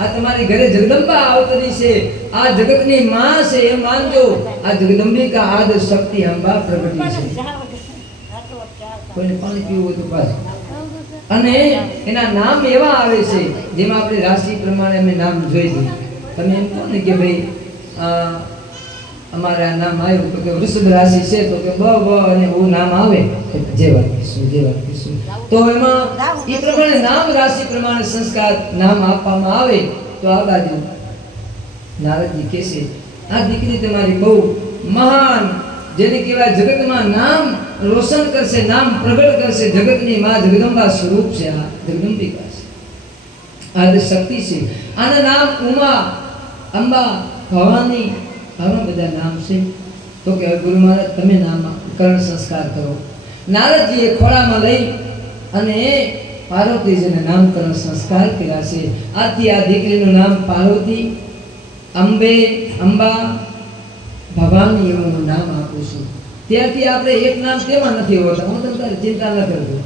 આ તમારી ઘરે જગદંબા અવતરી છે, આ જગતની માં છે એમ માનજો. આ જગદંબિકા આદ શક્તિ અંબા પ્રગટી છે. કોઈને પાણી પીવું હોય તો પાછું. અને એના નામ એવા આવે છે જેમાં આપણે રાશિ પ્રમાણે અમે નામ જોઈ દઈએ. તમે એમ કહો ને કે ભાઈ અમારા નામ આવ્યું તો કે વૃષભ રાશિ છે તો કે બ અને એવું નામ આવે, જેવા કીશું તો એમાં એ પ્રમાણે નામ રાશિ પ્રમાણે સંસ્કાર નામ આપવામાં આવે. તો આ બાજુ નારદજી કહે છે આ દીકરી તમારી બહુ મહાન, જેને કહેવાય જગતમાં નામ રોશન કરશે, નામ પ્રગટ કરશે. જગતની માં જગદંબા સ્વરૂપ છે, આ જગદંબિકા છે, આદિ શક્તિ છે. આના નામ ઉમા, અંબા, ભવાની, આવા બધા નામ છે. તો કે ગુરુ મહારાજ તમે નામકરણ સંસ્કાર કરો. નારદજીએ ખોળામાં લઈ અને પાર્વતીજીને નામકરણ સંસ્કાર કર્યા છે. આથી આ દીકરીનું નામ પાર્વતી, અંબે, અંબા, ભવાની એવું નામ આપું છું. ત્યારથી આપણે એક નામ તેમાં નથી હોતા. હું તમને ચિંતા ન કરજો,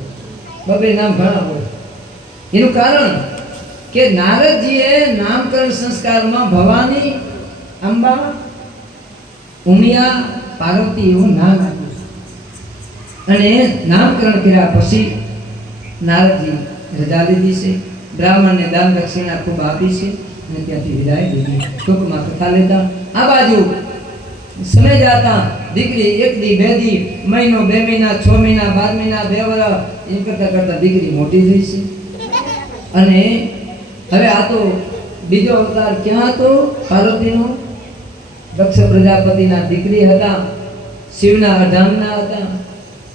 બબે નામ ઘણા હોય. એનું કારણ કે નારદજીએ નામકરણ સંસ્કારમાં ભવાની, અંબા, ઉમિયા, પાર્વતી એવું નામ આપ્યું અને નામકરણ કર્યા પછી નારદજી રજા લીધી છે, બ્રાહ્મણને દાન દક્ષિણા ખૂબ આપી છે અને ત્યાંથી વિદાય લીધી. ટૂંકમાં કથા લેતા આ બાજુ સમય જાતા દીકરી 1 દી 2 દી, મહિનો 2 મહિના 6 મહિના 12 મહિના 2 વર્ષ એમ કરતા કરતા દીકરી મોટી થઈ છે. અને હવે આ તો બીજો અવતાર ક્યાં હતો પાર્વતીનો? દક્ષ પ્રજાપતિના દીકરી હતા શિવના અઢામના હતા.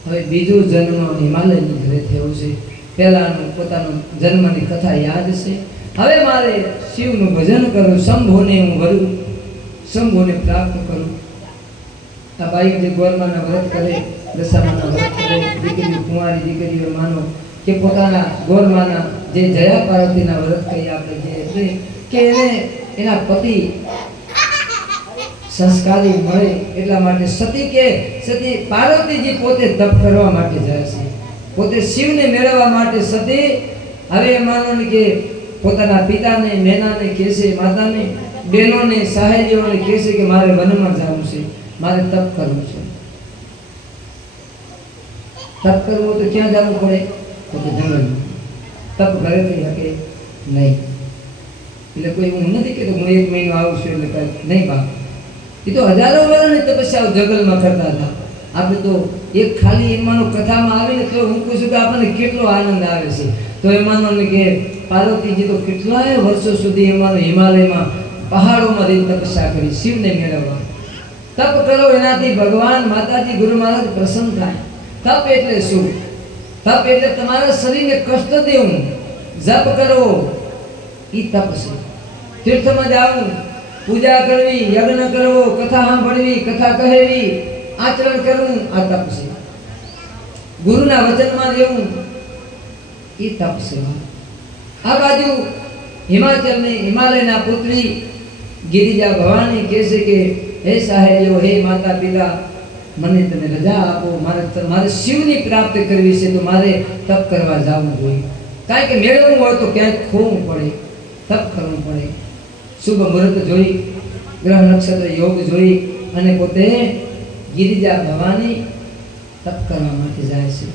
હવે બીજો જન્મ હિમાલયની ઘરે થયો છે. પહેલાનો પોતાનો જન્મની કથા યાદ છે. હવે મારે શિવનું ભજન કરું, શંભોને હું વરું, શંભોને પ્રાપ્ત કરું. આ બાઈ જે ગોરમાના વ્રત કરે, દશામાના વ્રત કરે, દીકરી કુંવારી દીકરીઓ માનો કે પોતાના ગોરમાના જે જયા પાર્વતીના વ્રત કહી આપણે જે એટલે કે એને એના પતિ સંસ્કારી મળે એટલા માટે સતી પાર્વતીજી પોતે તપ કરવા માટે જાય છે, પોતે શિવને મેળવવા માટે સતી હવે માનો ને કે પોતાના પિતાને, મેનાને કહેશે, માતાને, બહેનોને, સહેલીઓને કહેશે કે મારે વનમાં જવું છે, મારે તપ કરવું છે. તપ કરવું તો ક્યાં જવું પડે? તો જંગલમાં. તપ ઘરે થઈ શકે નહીં. એટલે કોઈ હું નથી કે હું 1 મહિનો આવું છું એટલે કઈ નહીં. બાપ એ તો હજારો વર્ષની તપસ્યા જંગલમાં કરતા હતા. આપણે તો એક ખાલી એમાંનો કથામાં આવીને તો હું પૂછું કે આપણને કેટલો આનંદ આવે છે. તો એમાંનો ને કે પાર્વતીજી તો કેટલાય વર્ષો સુધી એમાંનો હિમાલયમાં પહાડોમાં રહીને તપસ્યા કરી શિવને મેળવવા. તપ કરો એનાથી ભગવાન, માતાજી, ગુરુ મહારાજ પ્રસન્ન થાય. તપ એટલે શું? તપ એટલે તમારા શરીરને કષ્ટ દેવું. જપ કરો ઈ તપ છે. તીર્થમાં જાવું, પૂજા કરવી, યજ્ઞ કરવો, કથા સાંભળવી, કથા કહેવી, આચરણ કરવું, આ તપ છે. ગુરુના વચનમાં રહેવું ઈ તપ છે. આ બાજુ હિમાચલની હિમાલયના પુત્રી ગિરિજા ભવાની કહે છે કે હે સાહેબો, હે માતા પિતા, મને તમે રજા આપો, મારે શિવની પ્રાપ્તિ કરવી છે તો મારે તપ કરવા જવું જોઈએ. કારણ કે મેળવવું હોય તો ક્યાંક ખોવું પડે, તપ કરવું પડે. શુભ મુહૂર્ત જોઈ, ગ્રહ નક્ષત્ર યોગ જોઈ અને પોતે ગિરિજા ભવાની તપ કરવા માટે જાય છે.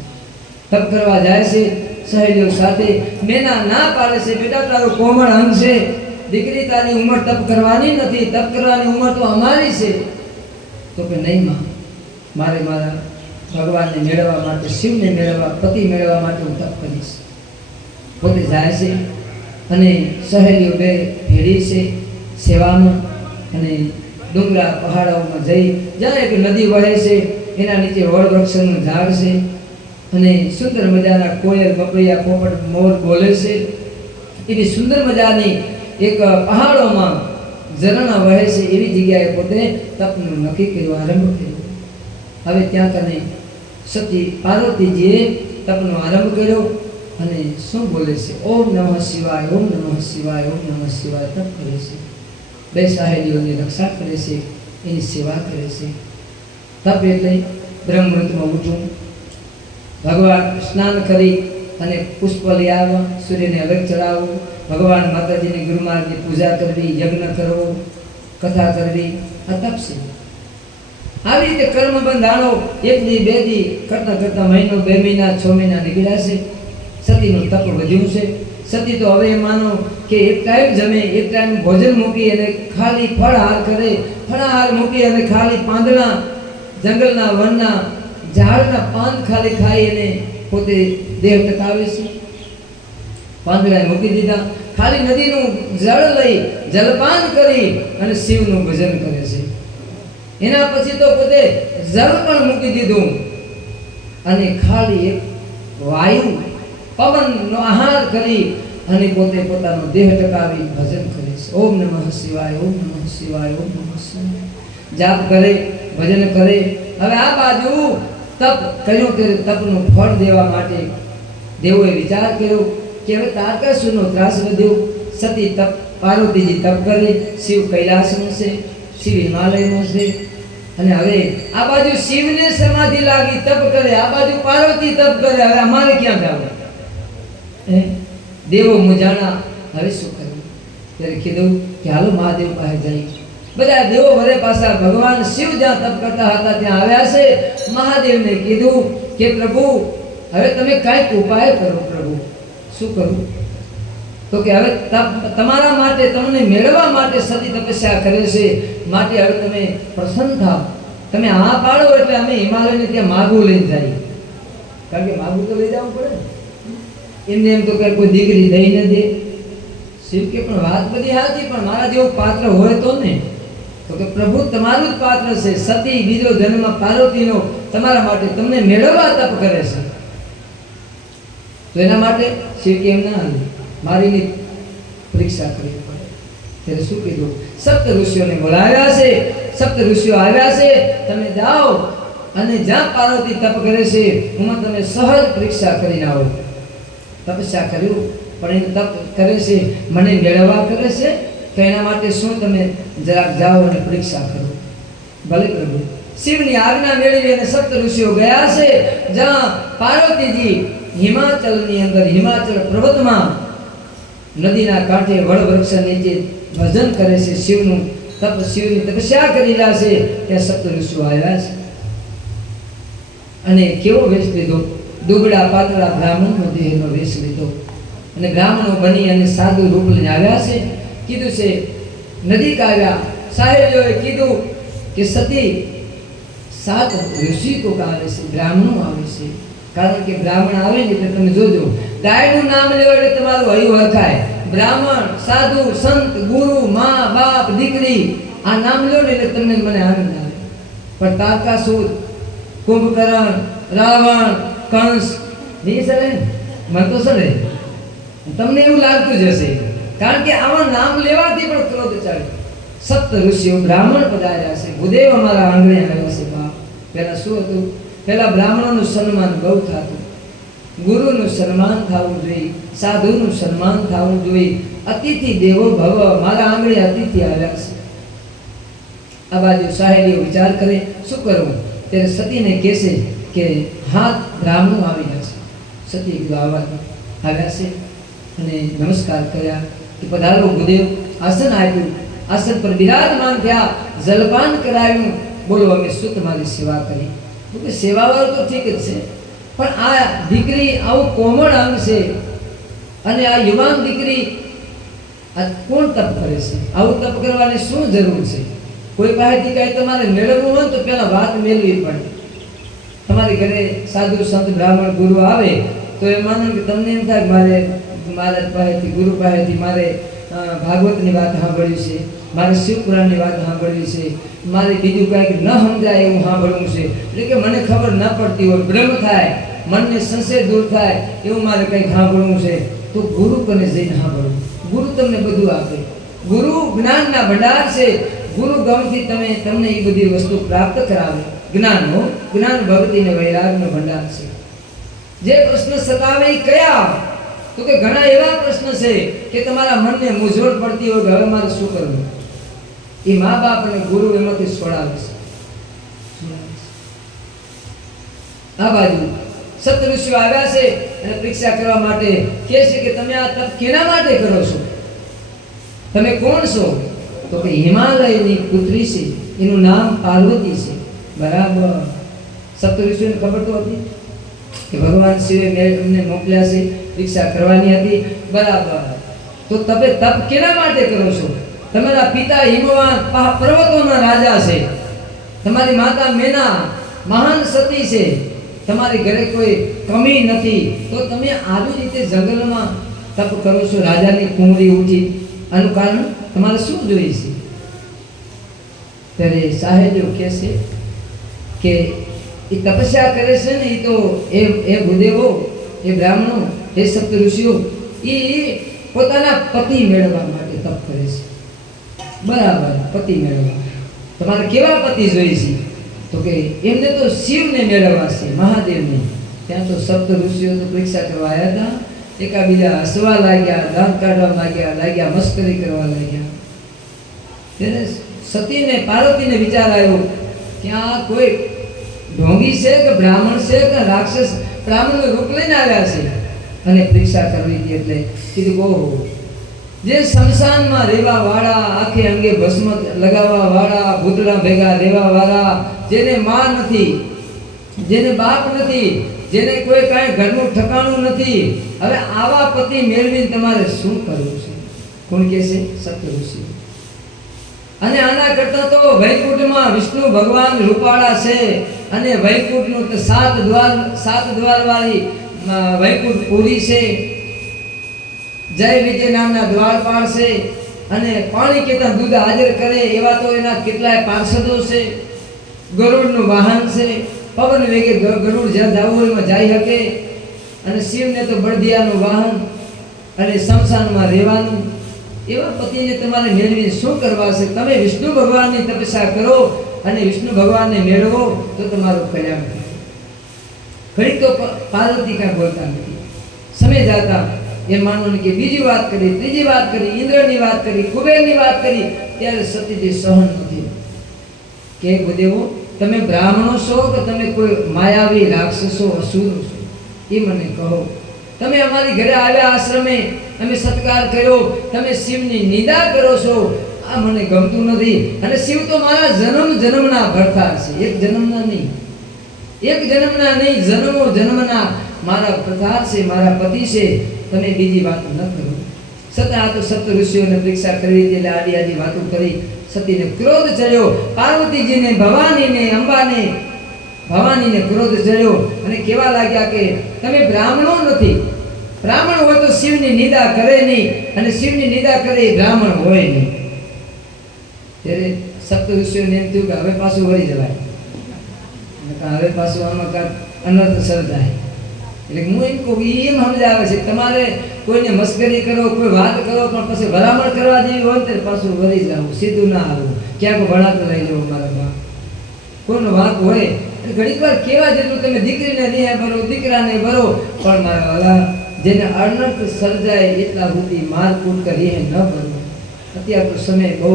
તપ કરવા જાય છે સહેલીઓ સાથે. મેના ના પાડે છે, બેટા તારું કોમળ અંગ છે, દીકરી તારી ઉંમર તપ કરવાની નથી, તપ કરવાની ઉંમર તો અમારી છે. તો કે નહીં માં, મારે મારા ભગવાનને મેળવવા માટે, શિવને મેળવવા, પતિ મેળવવા માટે હું તપ કરીશ. પોતે જાય છે અને સહેલીઓ બે ભેળી છે સેવામાં અને ડુંગરા પહાડોમાં જઈ જાય કે નદી વહે છે, એના નીચે વડ વૃક્ષનું ઝાડ છે અને સુંદર મજાના કોયલ, બકરિયા, પોપટ, મોર બોલે છે. એવી સુંદર મજાની એક પહાડોમાં ઝરણા વહે છે એવી જગ્યાએ પોતે તપનું નક્કી કર્યું, આરંભ કર્યો. હવે ત્યાં કને સતી પાર્વતીજીએ તપનો આરંભ કર્યો અને શું બોલે છે? ઓમ નમઃ શિવાય, ઓમ નમઃ શિવાય, ઓમ નમઃ શિવાય તપ કરે છે. બે સાહેલીઓની રક્ષા કરે છે, એની સેવા કરે છે. તપ એટલે બ્રહ્મ મુહૂર્તમાં ઉઠવું, ભગવાન સ્નાન કરી અને પુષ્પ લઈ આવવા, સૂર્યને અલગ ચડાવવું, ભગવાન માતાજીની ગુરુ મહારાજની પૂજા કરવી, યજ્ઞ કરવો, કથા કરવી, આ તપ છે. આવી રીતે કર્મબંધ આણો 1 દી 2 દી કરતા કરતા મહિનો, 2 મહિના, 6 મહિના નીકળ્યા છે. સતીનું તપ વધ્યું છે. સતી તો હવે માનો કે એક ટાઈમ જમે, એક ટાઈમ ભોજન મૂકી અને ખાલી ફળહાર કરે, ફળાહાર મૂકી અને ખાલી પાંદડા, જંગલના વનના ઝાડના પાન ખાલી ખાઈ અને પોતે દેહ ટકાવે છે. પાંદડા મૂકી દીધા, ખાલી નદીનું જળ લઈ જલપાન કરી અને શિવનું ભજન કરે છે. એના પછી તો પોતે જળ પણ મૂકી દીધું અને ખાલી એક વાયુ, પવનનો આહાર કરી અને પોતે પોતાનો દેહ ટકાવી ભજન કરે છે. ઓમ નમઃ શિવાય, ઓમ નમઃ શિવાય, ઓમ નમઃ શિવાય જાપ કરે, ભજન કરે. હવે આ બાજુ તપ કર્યું ત્યારે તપનું ફળ દેવા માટે દેવોએ વિચાર કર્યો કે હવે તારકાસુરનો ત્રાસ વધ્યો. સતી તપ, પાર્વતીજી તપ કરે, શિવ કૈલાસમાં છે, શિવ હિમાલયમાં છે. અને હવે આ બાજુ શિવને સમાધિ લાગી, તપ કરે, આ બાજુ પાર્વતી તપ કરે. હવે અમારે ક્યાં જવું? દેવો મુજાણા, હવે શું કરવું? ત્યારે કીધું કે હાલો મહાદેવ પાસે જઈએ. બધા દેવો વરે પાછા ભગવાન શિવ જ્યાં તપ કરતા હતા ત્યાં આવ્યા છે. મહાદેવને કીધું કે પ્રભુ હવે તમે કાંઈક ઉપાય કરો. પ્રભુ શું કરું? તો કે હવે તમારા માટે, તમને મેળવવા માટે સતી તપસ્યા કરે છે, માટે હવે તમે પ્રસન્ન થાવ. તમે આ પાડો એટલે અમે હિમાલયને ત્યાં માગું લઈને જઈએ. કારણ કે માગું તો લઈ જવું પડે ને. એમને એમ તો કે કોઈ દીકરી દઈ ન દે. શિવ કે પણ વાત બધી સાચી, પણ મારા જેવો પાત્ર હોય તો ને. તો કે પ્રભુ તમારું જ પાત્ર છે, સતી બીજો જન્મ પાર્વતીનો તમારા માટે તમને મેળવવા તપ કરે છે. તો એના માટે શિવ કેમ ના હાલે, મારીની પરીક્ષા કરવી પડે. ત્યારે શું કીધું? સપ્ત ઋષિઓને બોલાવ્યા છે, સપ્ત ઋષિઓ આવ્યા છે, તમે જાઓ અને જ્યાં પાર્વતી તપ કરે છે હું તમે સહજ પરીક્ષા કરીને આવો. તપસ્યા કર્યું પણ એ તપ કરે છે મને મેળવવા કરે છે, તો એના માટે શું તમે જરાક જાઓ અને પરીક્ષા કરો. ભલે પ્રભુ. શિવની આજ્ઞા મેળવી અને સપ્ત ઋષિઓ ગયા છે જ્યાં પાર્વતીજી હિમાચલની અંદર, હિમાચલ પર્વતમાં નદીના કાંઠે વડવૃક્ષ નીચે ભજન કરે છે, શિવનું તપ, શિવની તપસ્યા કરી રહ્યા છે. ત્યાં સપ્ત ઋષિઓ આવ્યા છે અને કેવો વેશ લીધો? દુબળા પાતળા બ્રાહ્મણનો દેહનો વેશ લીધો અને બ્રાહ્મણો બની અને સાધુ રૂપ લઈને આવ્યા છે. કીધું છે નજીક આવ્યા, સાહેબોએ કીધું કે સતી 7 ઋષિ કોક આવે છે, બ્રાહ્મણો આવે છે. કારણ કે બ્રાહ્મણ આવે ને એટલે તમે જોજો, ગાયનું નામ લેવો એટલે તમારું હૈયું હરખાય. બ્રાહ્મણ, સાધુ, સંત, ગુરુ, મા, બાપ, દીકરી, આ નામ લો ને એટલે તમને મને આનંદ આવે. પણ તારકાસુર, કુંભકર્ણ, રાવણ, કંસ નહીં સરે, મન તો સરે. તમને એવું લાગતું જ હશે, કારણ કે આવા નામ લેવાથી પણ ક્રોધ ચડે. સપ્ત ઋષિઓ બ્રાહ્મણ પધાર્યા છે, ભૂદેવ અમારા આંગણે આવ્યા છે. બાપ, પહેલા શું હતું? પહેલા બ્રાહ્મણોનું સન્માન બહુ થતું, ગુરુનું સન્માન થવું જોઈએ, સાધુનું સન્માન થવું જોઈએ. અતિથિ દેવો ભવ, મારા આંગણે અતિથિ આવ્યા છે. આ બાજુ સાહેબીઓ વિચાર કરે શું કરવું? ત્યારે સતીને કહેશે કે હાથ બ્રાહ્મણો આવી ગયા છે. સતી કીધું આવ્યા છે અને નમસ્કાર કર્યા કે પધારો ગુરુદેવ. આસન આપ્યું, આસન પર બિરાજમાન થયા, જલપાન કરાવ્યું. બોલો અમે શું તમારી સેવા કરી? કે સેવાવાળું તો ઠીક જ છે, પણ આ દીકરી આવું કોમળ અંગ છે અને આ યુવાન દીકરી આ કોણ તપ કરે છે? આવું તપ કરવાની શું જરૂર છે? કોઈ પાસેથી કાંઈ તમારે મેળવવું હોય તો પહેલાં વાત મેળવી પડે. તમારી ઘરે સાધુ સંત બ્રાહ્મણ ગુરુ આવે તો એ માનો કે તમને એમ થાય મારે મહારાજ પાસેથી, ગુરુ પાસેથી મારે ભાગવતની વાત સાંભળવી છે, મારે શિવપુરાણની વાત સાંભળવી છે, મારે બીજું કાંઈક ન સમજાય એવું સાંભળવું છે. એટલે કે મને ખબર ન પડતી હોય, ભ્રમ થાય, મનને સંશય દૂર થાય એવું મારે કંઈક સાંભળવું છે, તો ગુરુ કને જઈને સાંભળવું. ગુરુ તમને બધું આપે. ગુરુ જ્ઞાનના ભંડાર છે. ગુરુ ગમથી તમને એ બધી વસ્તુ પ્રાપ્ત કરાવે. જ્ઞાનનો, જ્ઞાન ભક્તિ ને વૈરાગનો ભંડાર છે. જે પ્રશ્ન સતાવે એ કયા? તો કે ઘણા એવા પ્રશ્ન છે કે તમારા મનને મૂંઝવણ પડતી હોય કે હવે મારે શું કરવું? એ મા બાપ અને ગુરુ એમાંથી છોડાવે છે. આ બાજુ સપ્તઋષિઓ આવ્યા છે અને પરીક્ષા કરવા માટે કહે છે કે તમે આ તપ કેના માટે કરો છો? તમે કોણ છો? તો કે હિમાલયની પુત્રી છે, એનું નામ પાર્વતી છે. બરાબર. સપ્તઋષિઓને ખબર તો હતી કે ભગવાન શિવે અમને મોકલ્યા છે, પરીક્ષા કરવાની હતી. બરાબર. તો તમે તપ કેના માટે કરો છો? તમારા પિતા હિમવાન પર્વતોના રાજા છે, તમારી માતા મેના મહાન સતી છે, તમારી ઘરે કોઈ કમી નથી, તો તમે આવી રીતે જંગલમાં તપ કરો છો? રાજાની કુંવરી ઉઠી, આનું કારણ તમારે શું જોઈએ છે? ત્યારે સાહેબો કહે છે કે એ તપસ્યા કરે છે ને, એ તો એ ભૂદેવો, એ બ્રાહ્મણો, એ સપ્ત ઋષિઓ એ પોતાના પતિ મેળવવા માટે તપ કરે છે. બરાબર. પતિ મેળવવા. તમારે કેવા પતિ જોઈએ છે? તો કે એમને તો શિવને મેળવવા છે, મહાદેવને. ત્યાં તો સપ્ત ઋષિઓ તો પરીક્ષા કરવા આવ્યા હતા, એકાબીજા હસવા લાગ્યા, દાંત કાઢવા લાગ્યા, મસ્કરી કરવા લાગ્યા. ત્યારે સતીને, પાર્વતીને વિચાર આવ્યો કે આ કોઈ ઢોંગી છે કે બ્રાહ્મણ છે કે રાક્ષસ બ્રાહ્મણનું રૂપ લઈને આવ્યા છે અને પરીક્ષા કરવી હતી. એટલે કીધું ઓહો, જે શમશાનમાં રહેવા વાળા, આખે અંગે ભસ્મ લગાવવા વાળા, ભૂતળા ભેગા રહેવા વાળા, જેને માં નથી, જેને બાપ નથી, જેને કોઈ કાંઈ ઘરનું ઠકાણું નથી, હવે આવા પતિ મેળવીને તમારે શું કરવું છે? કોણ કહે છે? સપ્ત ઋષિ. અને આના કરતા તો વૈકુંઠમાં વિષ્ણુ ભગવાન રૂપાળા છે અને વૈકુંઠનું તો 7 દ્વાર વાળી વૈકુંઠ પુરી છે. જય વિજય નામના દ્વારપાળ છે. અને પાણી કેતા દૂધ હાજર કરે એવા તો એના કેટલાય પાર્ષદો છે, ગરુડનું વાહન છે, પવન વેગે ગરુડ જ્યાં જવું હોય એમાં જઈ શકે, અને શિવને તો બળદિયાનું વાહન અને શમશાનમાં રહેવાનું. એવા પતિને તમારે મેળવીને શું કરવા છે? તમે વિષ્ણુ ભગવાનની તપસ્યા કરો અને વિષ્ણુ ભગવાનને મેળવો તો તમારું કલ્યાણ થાય. ઘડીક તો પાર્વતી કાંઈ બોલતા નથી. સમય જાતા એમ માનો ને કે બીજી વાત કરી, ત્રીજી વાત કરી, ઇન્દ્રની વાત કરી, કુબેરની વાત કરી, ત્યારે સતીજી સહન નથી કે ગુરુદેવો તમે બ્રાહ્મણો છો કે તમે કોઈ માયાવી રાક્ષસો અસુરો છો? એ મને કહો. તમે અમારી ઘરે આવ્યા આશ્રમે, અમે સત્કાર કર્યો, તમે શિવની નિંદા કરો છો, આ મને ગમતું નથી. અને શિવ તો મારા જન્મના ભરતા છે, એક જન્મના નહીં, જન્મો જન્મના મારા પ્રધાર છે, મારા પતિ છે. તમે બીજી વાત ન કરો. છતાં આ તો સપ્ત ઋષિઓને પરીક્ષા કરી એટલે આડી આડી વાતો કરી. સતીને ક્રોધ ચડ્યો, પાર્વતીજીને, ભવાનીને, અંબાને, ભવાનીને ક્રોધ ચડ્યો અને કહેવા લાગ્યા કે તમે બ્રાહ્મણો નથી. બ્રાહ્મણ હોય તો શિવની નિંદા કરે નહીં, અને શિવની નિંદા કરે એ બ્રાહ્મણ હોય નહીં. ત્યારે સપ્ત ઋષિઓને એમ થયું કે હવે પાછું વળી જવાય, હવે પાછું આમાં કાંઈક અનર્થ સર્જાય. એટલે હું એમ કહું એમ સમજાવે છે તમારે કોઈને મસ્કરી કરો, કોઈ વાત કરો, પણ પછી ભલામણ કરવા જેવી હોય તો પાછું વળી જવું, સીધું ના આવવું, ક્યાંક ભણાતો લઈ જવું. મારા બા કોઈનો વાંક હોય એટલે ઘડીક વાર કેવા જેટલું તમે દીકરીને રિહે ભરો, દીકરાને ભરો, પણ મારા વાલા જેને અનર્થ સર્જાય એટલા સુધી મારકૂટ કરી ન ભરો. અત્યારે તો સમય બહુ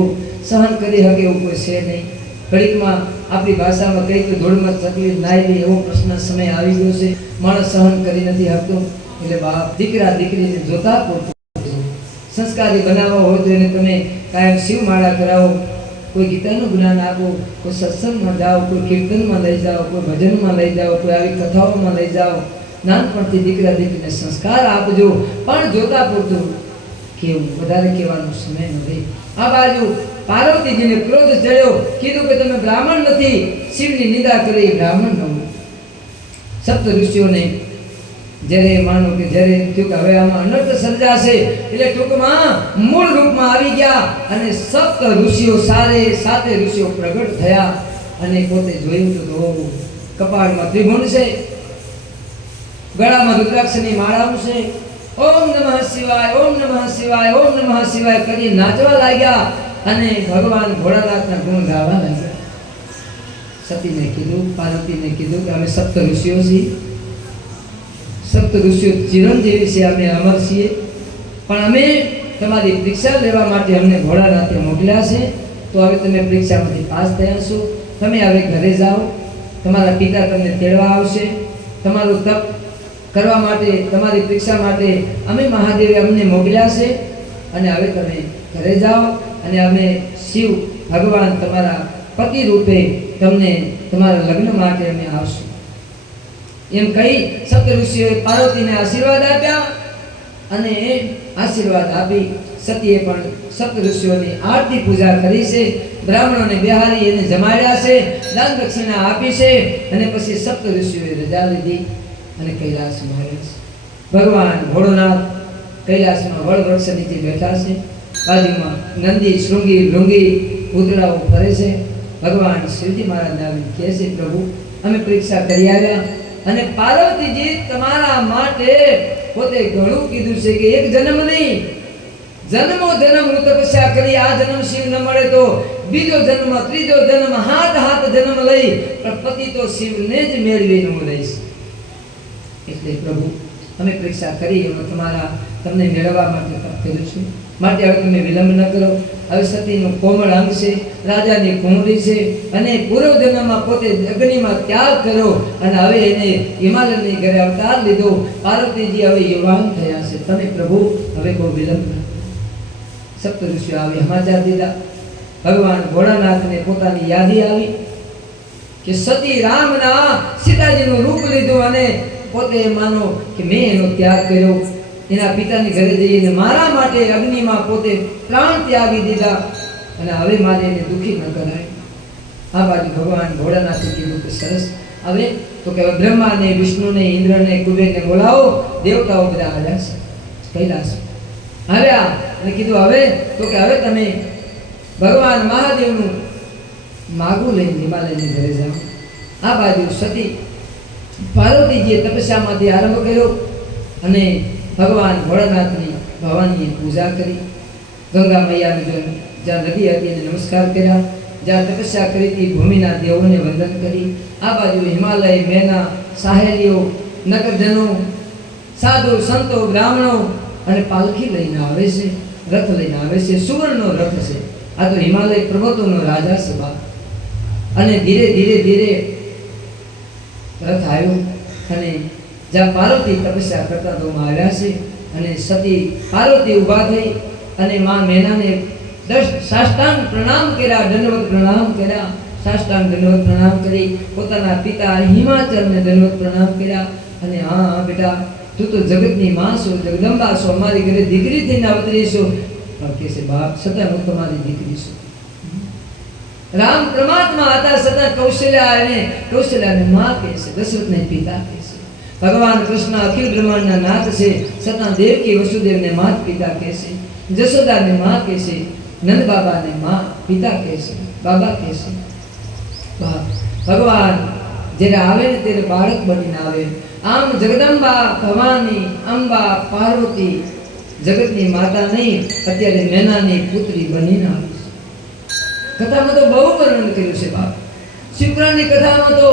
સહન કરી શકે એવું કોઈ છે નહીં. ઘડીકમાં આપણી ભાષામાં કઈ તો ધૂળમાં તકલીફ નાઈ એવો પ્રશ્ન સમય આવી ગયો છે. માણસ સહન કરી નથી શકતો. એટલે બાપ દીકરા દીકરીને જોતા પૂરતું સંસ્કારી બનાવવા હોય તો એને તમે કાયમ શિવ માળા કરાવો, કોઈ ગીતાનું જ્ઞાન આપો, કોઈ સત્સંગમાં જાઓ, કોઈ કીર્તનમાં લઈ જાઓ, કોઈ ભજનમાં લઈ જાઓ, કોઈ આવી કથાઓમાં લઈ જાઓ. નાનપણથી દીકરા દીકરીને સંસ્કાર આપજો, પણ જોતા પૂરતું કેવું, વધારે કહેવાનો સમય નથી. આ બાજુ પાર્વતીજીને ક્રોધ ચડ્યો, કીધું કે તમે બ્રાહ્મણ નથી, શિવની નિંદા કરી બ્રાહ્મણ ન હોય. સપ્ત ઋષિઓને જ્યારે માનો કે જ્યારે થયું કે હવે આમાં અનર્થ સર્જાશે એટલે ટૂંકમાં મૂળ રૂપમાં આવી ગયા અને સપ્ત ઋષિઓ સાતે ઋષિઓ પ્રગટ થયા અને પોતે જોયું તો કપાળમાં ત્રિભુવન છે, ગળામાં રુદ્રાક્ષની માળાઓ છે. ઓમ નમઃ શિવાય, ઓમ નમઃ શિવાય, ઓમ નમઃ શિવાય કરી નાચવા લાગ્યા અને ભગવાન ભોળાનાથના ગુણ ગાવા લાગ્યા. સતીને કીધું, પાર્વતીને કીધું કે અમે સપ્ત ઋષિઓ છીએ, સપ્ત ઋષિઓ ચિરંજીવી છે, અમે અમર છીએ, પણ અમે તમારી પરીક્ષા લેવા માટે અમને ભોળાનાથે મોકલ્યા છે. તો હવે તમે પરીક્ષામાંથી પાસ થયા છો, તમે હવે ઘરે જાઓ, તમારા પિતા તમને તેડવા આવશે. તમારું તપ કરવા માટે, તમારી પરીક્ષા માટે અમે મહાદેવે અમને મોકલ્યા છે, અને હવે તમે ઘરે જાઓ અને અમે શિવ ભગવાન તમારા પતિ રૂપે તમને તમારા લગ્ન માટે અમે આવશું. એમ કહી સપ્ત ઋષિઓએ પાર્વતીને આશીર્વાદ આપ્યા અને આશીર્વાદ આપી સતીએ પણ સપ્ત ઋષિઓની આરતી પૂજા કરી છે. બ્રાહ્મણોને બિહારી એને જમાડ્યા છે, દાન દક્ષિણા આપી છે, અને પછી સપ્ત ઋષિઓએ રજા લીધી અને કૈલાસમાં આવ્યા છે. ભગવાન ભોળોનાથ કૈલાસમાં વડ વૃક્ષ નીચે બેઠા છે. બાજુમાં નંદી, શૃંગી, ભૃંગી, ઉતરાઓ ફરે છે. ભગવાન શિવજી મહારાજને આવીને કહે છે, પ્રભુ અમે પરીક્ષા કરી આવ્યા અને પાર્વતીજી તમારા માટે પોતે ઘણું કીધું છે કે એક જન્મ નહીં, જન્મો જન્મ હું તપસ્યા કરી, આ જન્મ શિવ ન મળે તો બીજો જન્મ, ત્રીજો જન્મ, હાથ જન્મ લઈ પણ પતિ તો શિવને જ મેળવીને હું રહીશ. એટલે પ્રભુ અમે પરીક્ષા કરી અને તમને મેળવવા માટે તપ કર્યું છું, માટે હવે તમે વિલંબ ન કરો. હવે સતીનું કોમળ અંગ છે, રાજાની કુંવરી છે, અને પૂર્વ જન્મમાં પોતે અગ્નિમાં ત્યાગ કર્યો અને હવે એને હિમાલયની ઘરે અવતાર લીધો. પાર્વતીજી હવે યુવાન થયા છે, તમે પ્રભુ હવે બહુ વિલંબ ન કરો. સપ્ત ઋષિઓ આવી સમાચાર દીધા. ભગવાન ભોળાનાથને પોતાની યાદી આવી કે સતી રામના સીતાજીનું રૂપ લીધું અને પોતે માનો કે મેં એનો ત્યાગ કર્યો, એના પિતાની ઘરે જઈને મારા માટે અગ્નિમાં પોતે પ્રાણ ત્યાગી દીધા અને હવે મારે એને દુઃખી ન કરાય. આ બાજુ ભગવાન ભોળાનાથે કીધું કે સરસ, હવે તો કે બ્રહ્માને, વિષ્ણુને, ઇન્દ્રને, કુબેરને બોલાવો. દેવતાઓ બધા આવ્યા છે કૈલાસ આવ્યા અને કીધું હવે તો કે હવે તમે ભગવાન મહાદેવનું માગું લઈને હિમાલયની ઘરે જાઓ. આ બાજુ સતી પાર્વતીજીએ તપસ્યામાંથી આરંભ કર્યો અને ભગવાન ભોળાનાથની ભવાનીએ પૂજા કરી. ગંગા મૈયાને જો જ્યાં નદી હતી એને નમસ્કાર કર્યા, જ્યાં તપસ્યા કરી હતી ભૂમિના દેવોને વંદન કરી. આ બાજુ હિમાલય મેના સાહેલીઓ નગરજનો સાધુ સંતો બ્રાહ્મણો અને પાલખી લઈને આવે છે, રથ લઈને આવે છે. સુવર્ણનો રથ છે. આ તો હિમાલય પર્વતોનો રાજા છે બાપ. અને ધીરે ધીરે ધીરે રથ આવ્યો અને જ્યાં પાર્વતી તપસ્યા કરતા તો આવ્યા છે. અને સતી પાર્વતી ઊભા થઈ અને માં મેનાને સાષ્ટાંગ પ્રણામ કર્યા, દંડવત પ્રણામ કર્યા. સાષ્ટાંગ દંડવત પ્રણામ કરી પોતાના પિતા હિમાચલને દંડવત પ્રણામ કર્યા. અને હા બેટા, તું તો જગતની માં છો, જગદંબા છો, અમારી ઘરે દીકરી થઈને અવતરી છો. પણ કે છે બાપ, છતાં હું તમારી દીકરી છું. રામ પરમાત્મા હતા છતાં કૌશલ્યાને માં કહે છે, દશરથને પિતા કહે છે. ભગવાન કૃષ્ણ અખિલ બ્રહ્માંડના નાથ છે છતાં દેવકી વસુદેવને માત પિતા કહે છે, જશોદાને માં કહે છે, નંદ બાબાને માં પિતા કહે છે, બાબા કહે છે. ભગવાન જ્યારે આવે ને ત્યારે બાળક બનીને આવે. આમ જગદંબા ભવાની અંબા પાર્વતી જગતની માતા નહીં, અત્યારે મેનાની પુત્રી બનીને આવે છે. કથામાં તો બહુ વર્ણન કર્યું છે બાપ. શિવપુરાણની કથામાં તો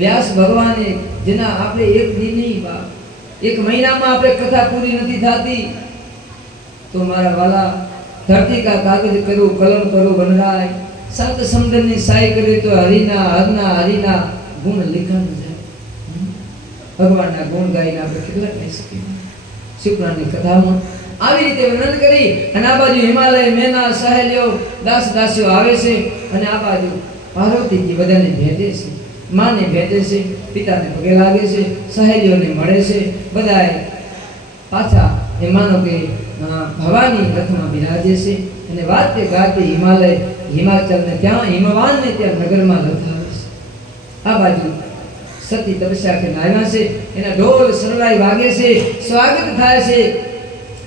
વ્યાસ ભગવાને જેના આપણે એક દિન નહીં બાપ, એક મહિનામાં આપણે કથા પૂરી નથી થતી. તો મારા વાલા, ધરતી કા કાગજ કરું કલમ કરું વનરાય, સંત સમદનની સાઈ કરી તો હરિના ગુણ લીખા ન જાય. ભગવાનના ગુણ ગાઈને આપણે કેટલા કહી શકીએ. શિવપુરાણની કથામાં આવી રીતે વર્ણન કરી. અને આ બાજુ હિમાલય મેના સહેલીઓ દાસ દાસીઓ આવે છે અને આ બાજુ પાર્વતીજી બધાને ભેટે છે, માને ભેટે છે, પિતાને પગે લાગે છે, સહેલીઓને મળે છે. બધાએ પાછા એ માનો કે ભવાની રથમાં બિરાજે છે અને વાતે ગાતે હિમાચલને ત્યાં હિમવાનને ત્યાં નગરમાં રથ આવે છે. આ બાજુ સતી તપસ્યા કરીને આવ્યા છે, એના ઢોલ સરળાઈ વાગે છે, સ્વાગત થાય છે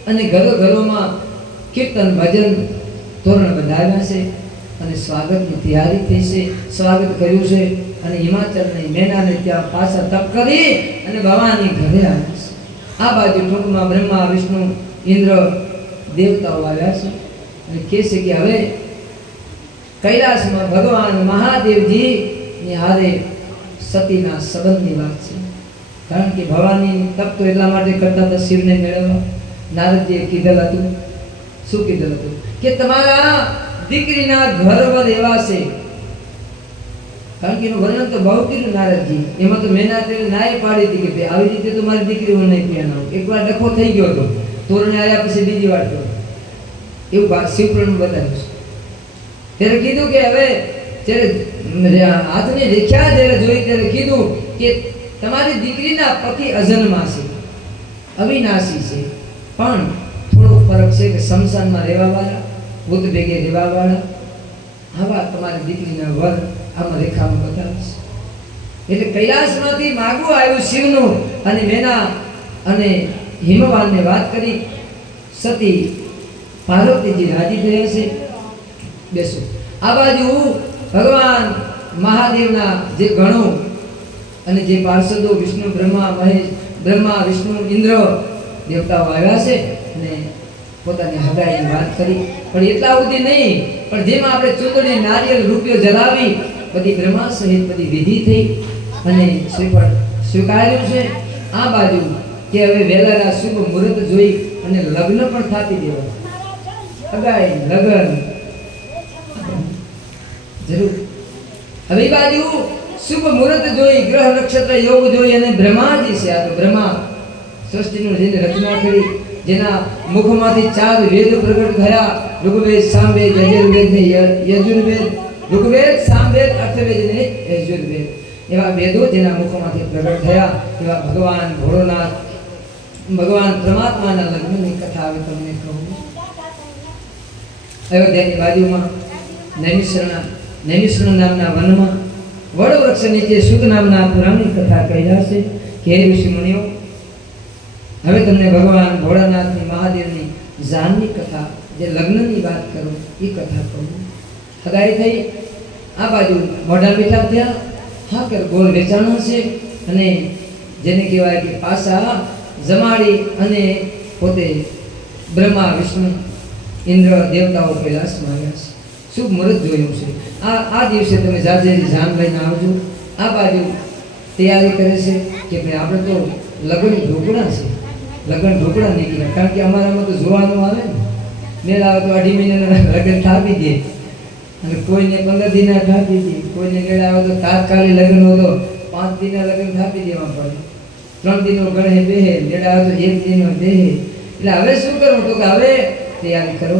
અને ઘરોમાં કીર્તન ભજન તોરણ બંધાવ્યા છે અને સ્વાગતની તૈયારી થઈ છે. સ્વાગત કર્યું છે અને હિમાચલની મેનાને ત્યાં પાછા તપ કરી અને ભવાની ઘરે આવ્યા છે. આ બાજુ ટૂંકમાં બ્રહ્મા વિષ્ણુ ઇન્દ્ર દેવતાઓ આવ્યા છે અને કહે છે કે હવે કૈલાસમાં ભગવાન મહાદેવજી ની હારે સતીના સંબંધની વાત છે. કારણ કે ભવાની તપ તો એટલા માટે કરતા હતા શિવને મેળવવા. નારદજીએ કીધેલ હતું, શું કીધેલ હતું કે તમારા દીકરીના ઘરવર એવા છે. કારણ કે એનું વર્ણન તો બહુ કર્યું નારદજી. એમાં તો મેનાતે નાય પાડી હતી કે આવી રીતે તો મારી દીકરી હું નહીં પીણાવું. એકવાર ડખો થઈ ગયો હતો, તોરણે આવ્યા પછી બીજી વાર થયો. એવું શિવપુરાણ બતાવ્યું છે. ત્યારે કીધું કે હવે જ્યારે હાથની રેખા જ્યારે જોઈ ત્યારે કીધું કે તમારી દીકરીના પતિ અજન્મા છે, અવિનાશી છે, પણ થોડો ફરક છે કે શમશાનમાં રહેવાવાળા, ભૂત ભેગે રહેવાવાળા, આવા તમારી દીકરીના વર આમાં રેખામાં બતાવે છે. એટલે કૈલાસમાંથી માગવું આવ્યું શિવનું અને મેના અને હિમવાનને વાત કરી. સતી પાર્વતીજી રાજી થયા છે. બેસો. આ બાજુ ભગવાન મહાદેવના જે ગણો અને જે પાર્ષદો વિષ્ણુ બ્રહ્મા વિષ્ણુ ઇન્દ્ર દેવતાઓ આવ્યા છે અને પોતાની હગાઈની વાત કરી. પણ એટલા સુધી નહીં, પણ જેમાં આપણે ચૂંદડી નારિયેળ રૂપિયો જલાવી બધી બ્રહ્મા સહિત બધી વિધિ થઈ અને શ્રીફળ સ્વીકાર્યું છે. આ બાજુ કે હવે વહેલા શુભ મુહૂર્ત જોઈ અને લગ્ન પણ થાપી દેવા. હગાઈ લગ્ન જરૂર. હવે બાજુ શુભ મુહૂર્ત જોઈ, ગ્રહ નક્ષત્ર યોગ જોઈ અને બ્રહ્માજી છે. આ તો બ્રહ્મા સૃષ્ટિનું જેને રચના કરી, જેના મુખમાંથી 4 વેદ પ્રગટ થયા, ઋગ્વેદ, સામવેદ, યજુર્વેદ ને યજુર્વેદ, ઋગ્વેદ, સામવેદ, અથર્વવેદ ને યજુર્વેદ. એવા વેદો જેના મુખમાંથી પ્રગટ થયા એવા ભગવાન ભોળોનાથ, ભગવાન પરમાત્માના લગ્નની કથા હવે તમને કહું. અયોધ્યાની બાજુમાં નૈમિષારણ્ય નામના વનમાં વડવૃક્ષ નીચે સુત નામના પુરાણની કથા કહ્યા છે કે હે ઋષિ મુનિઓ, હવે તમને ભગવાન ભોળાનાથની મહાદેવની જાનની કથા, જે લગ્નની વાત કરું એ કથા કહું. હગાઈ થઈ, આ બાજુ મોઢા મીઠા થયા, હા કે ગોળ વેચાણો છે, અને જેને કહેવાય કે પાછા જમાડી અને પોતે બ્રહ્મા વિષ્ણુ ઇન્દ્ર દેવતાઓ કૈલાસમાં આવ્યા છે. શુભ મુહૂર્ત જોયું છે. આ દિવસે તમે જાજેરી જાન લઈને આવજો. આ બાજુ તૈયારી કરે છે કે ભાઈ આપણે તો લગ્ન ઢોકળા છે, લગ્ન ઢોકળા નીકળ્યા. કારણ કે અમારામાં તો જોવાનું આવે ને, મેળ આવે તો 2.5 મહિનાના લગ્ન થાપી દે, અને કોઈને 15 દિનના થાપી દે, કોઈને મેળ આવે તો તાત્કાલિક લગ્ન હતો 5 દિનના લગ્ન થાપી દેવા પડે, 3 દિનો ગણે બેહે, મેળ આવે તો 1 દિનો બેહે. એટલે હવે શું કરવું? તો કે હવે તૈયારી કરો.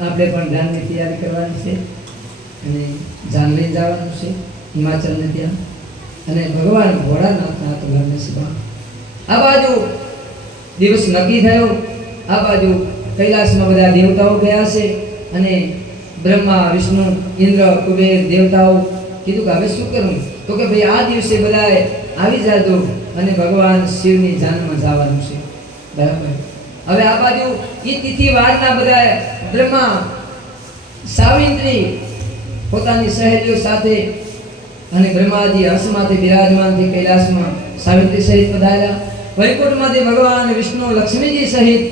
આપણે પણ જાનની તૈયારી કરવાની છે, અને જાન લઈ જવાનું છે હિમાચલને ત્યાં, અને ભગવાન ભોળાનાથના હાથ લગ્ન છે. આ બાજુ દિવસ નક્કી થયો, આ બાજુ કૈલાસમાં બધા દેવતાઓ ગયા છે, અને બ્રહ્મા વિષ્ણુ ઇન્દ્ર કુબેર દેવતાઓ કીધું કે હવે શું કરવું? તો કે ભાઈ આ દિવસે બધાએ આવી જાજો, અને ભગવાન શિવની જાનમાં જવાનું છે. બરાબર. હવે આ બાજુ એ તિથિ વારના બધા બ્રહ્મા સાવિત્રી પોતાની સહેલીઓ સાથે અને બ્રહ્માજી હંસમાંથી બિરાજમાનથી કૈલાસમાં સાવિત્રી સહિત પધાર્યા. વૈકુંઠમાંથી ભગવાન વિષ્ણુ લક્ષ્મીજી સહિત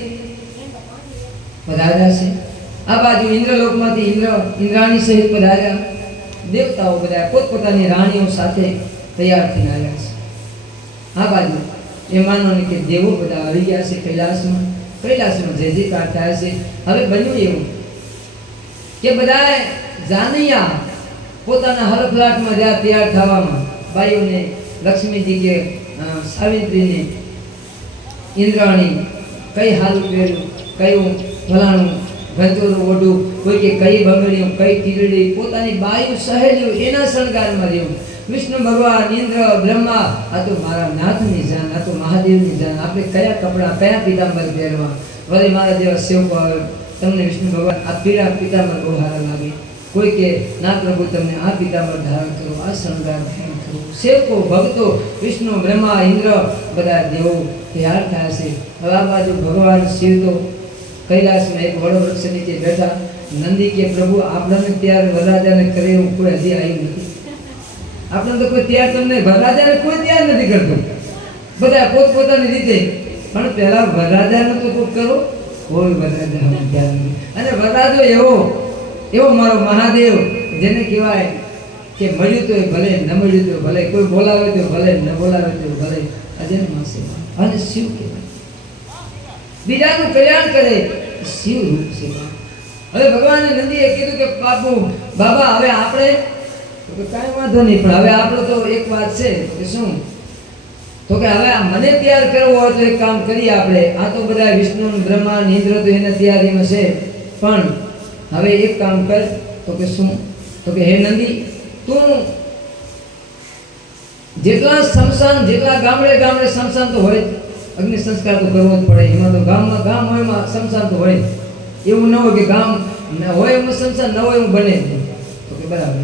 પધાર્યા છે. આ બાજુ ઇન્દ્રલોકમાંથી ઇન્દ્રાણી સહિત પધાર્યા. દેવતાઓ બધા પોતપોતાની રાણીઓ સાથે તૈયાર થઈને આવ્યા છે. આ બાજુ એ માનો ને કે દેવો બધા આવી ગયા છે કૈલાસમાં. કૈલાસમાં જય જયકાર થાય છે. હવે બન્યું એવું કે બધા જાનૈયા પોતાના હલફલાટમાં જ્યાં તૈયાર થવામાં, બાઈઓને લક્ષ્મીજી કે સાવિત્રીને ઇન્દ્રાણી કઈ હાલું પહેર્યું, કયું ફલાણું ગંજોરું ઓઢું, કોઈ કે કઈ બંગડીઓ, કઈ તીરડી, પોતાની બાયુ સહેલીઓ એના શણગારમાં રહ્યું. વિષ્ણુ ભગવાન, ઇન્દ્ર, બ્રહ્મા, આ તો મારા નાથની જાન, આ તો મહાદેવની જાન, આપણે કયા કપડાં, કયા પીતાંબર પહેરવા? વળી મારા જેવા સેવકો આવે, તમને વિષ્ણુ ભગવાન આ પીળા પીતાંબર બહુ સારા લાગે. કોઈ કે ના પ્રભુ તમને આ પીતાંબર ધારણ કરો, આ શણગાર ધારણ કરો. સેવકો, ભક્તો, વિષ્ણુ, બ્રહ્મા, ઇન્દ્ર બધા દેવો તૈયાર થાય છે. હવે આ બાજુ ભગવાન શિવ તો કૈલાસમાં એક વડ વૃક્ષ નીચે બેઠા. નંદી કે પ્રભુ આપણને ત્યારે વરરાજાને કરે એવું કોઈ હજી આવ્યું નથી. આપણે તો કોઈ તૈયાર, તમને વરરાજાને કોઈ તૈયાર નથી કરતું, બધા પોતપોતાની રીતે. પણ પહેલા વરરાજાને તો કોઈ કરો, કોઈ વરરાજા તૈયાર નથી. અને વરરાજો એવો મારો મહાદેવ, જેને કહેવાય કે મળ્યું તો ભલે, ન મળ્યું તો ભલે, કોઈ બોલાવે તો ભલે, ન બોલાવે તો ભલે, અજય માસે અને શિવ કહેવાય. બીજાનું કલ્યાણ કરે શિવ રૂપ છે. હવે ભગવાને નંદીએ કીધું કે બાબા હવે આપણે કાંઈ વાંધો નહીં, પણ હવે આપણો તો એક વાત છે કે શું? તો કે હવે મને તૈયાર કરવો હોય તો એક કામ કરીએ આપણે. આ તો બધા વિષ્ણુ, બ્રહ્મા, ઇન્દ્ર તો એને તૈયારીમાં છે, પણ હવે એક કામ કર. તો કે શું? તો કે હે નંદી, તું જેટલા સ્મશાન, જેટલા ગામડે ગામડે સ્મશાન તો હોય, અગ્નિ સંસ્કાર તો કરવો જ પડે. એમાં તો ગામમાં ગામ હોય, એમાં સ્મશાન તો હોય. એવું ન હોય કે ગામ હોય એમાં સ્મશાન ન હોય એવું બને. તો કે બરાબર.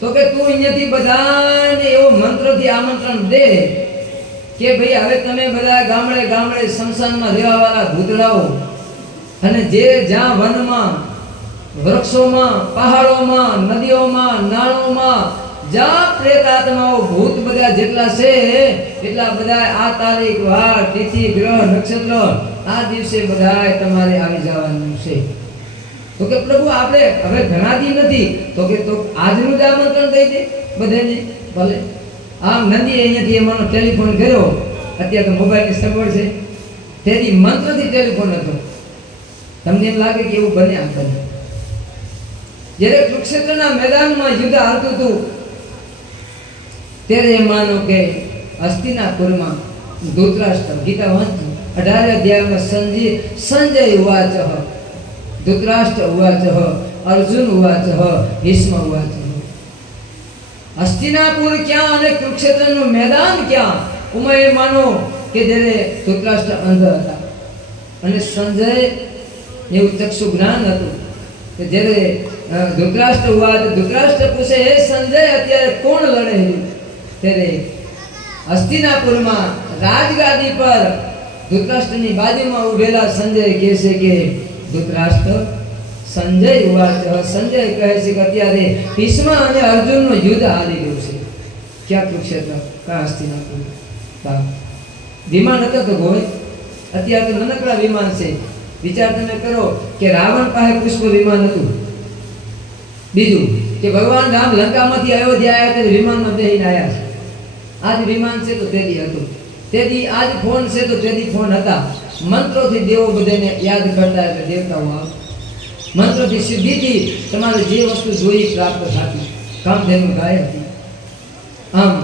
તો કે તું અહીંયાથી બધાને એવો મંત્રથી આમંત્રણ દે કે ભાઈ હવે તમે બધા ગામડે ગામડે સ્મશાનમાં રહેવાવાળા ભૂતડાઓ, અને જે જ્યાં વનમાં, વૃક્ષોમાં, પહાડોમાં, નદીઓમાં, નાળોમાં જ્યાં પ્રેત આત્માઓ, ભૂત બધા જેટલા છે એટલા બધા આ તારીખ, વાર, તિથિ, ગ્રહ, નક્ષત્ર આ દિવસે બધા તમારે આવી જવાનું છે. તો કે પ્રભુ આપણે હવે ઘણા દી નથી. તો કે તો આજનું જ આમંત્રણ દઈ દે બધાને. ભલે. આમ નંદીએ અહીંયાથી એમાંનો ટેલિફોન કર્યો. અત્યારે તો મોબાઈલની સગવડ છે, તેથી મંત્રથી ટેલિફોન હતો. તમને એમ લાગે કે એવું બને આ બને. જ્યારે કુરુક્ષેત્રના મેદાનમાં યુદ્ધ હાલતું હતું ત્યારે એમ માનો કે હસ્તિનાપુરમાં ધૃતરાષ્ટ્ર, ગીતા વાંચતું 18 અધ્યાયમાં સંજય ઉવાચ, ધૃતરાષ્ટ્ર ઉવાચ, અર્જુન ઉવાચ, ભીષ્મ ઉવાચ. હસ્તિનાપુર ક્યાં અને કુરુક્ષેત્રનું મેદાન ક્યાં? ઉમા એ માનો કે જ્યારે ધૃતરાષ્ટ્ર અંધ હતા અને સંજય એવું ચક્ષુ જ્ઞાન હતું કે જ્યારે ધૃતરાષ્ટ્ર ઉવાચ, ધૃતરાષ્ટ્ર પૂછે હે સંજય અત્યારે કોણ લડે છે? ત્યારે હસ્તિનાપુરમાં રાજગાદી પર ધૃતરાષ્ટ્રની બાજુમાં ઉભેલા સંજય કહે છે કે ધૃતરાષ્ટ્ર સંજય ઉવાચ સંજય કહે છે કે અત્યારે ભીષ્મ અને અર્જુનનું યુદ્ધ હાલી રહ્યું છે. ક્યાં કુરુક્ષેત્ર, ક્યાં હસ્તિનાપુર. વિમાન હતા તો હોય, અત્યારે તો નાનકડા વિમાન છે. વિચાર તમે કરો કે રાવણ પાસે પુષ્પ વિમાન હતું. બીજું કે ભગવાન રામ લંકામાંથી અયોધ્યા આવ્યા ત્યારે વિમાનમાં બેહીને આવ્યા છે. આજ વિમાન છે તો તેથી હતું, તેથી આજ ફોન છે તો તેથી ફોન હતા. મંત્રોથી દેવો બધાને યાદ કરતા એટલે દેવતાઓ આવે. મંત્રોથી સિદ્ધિથી તમારે જે વસ્તુ જોઈ પ્રાપ્ત થતી. કામધેનુ ગાય હતી. આમ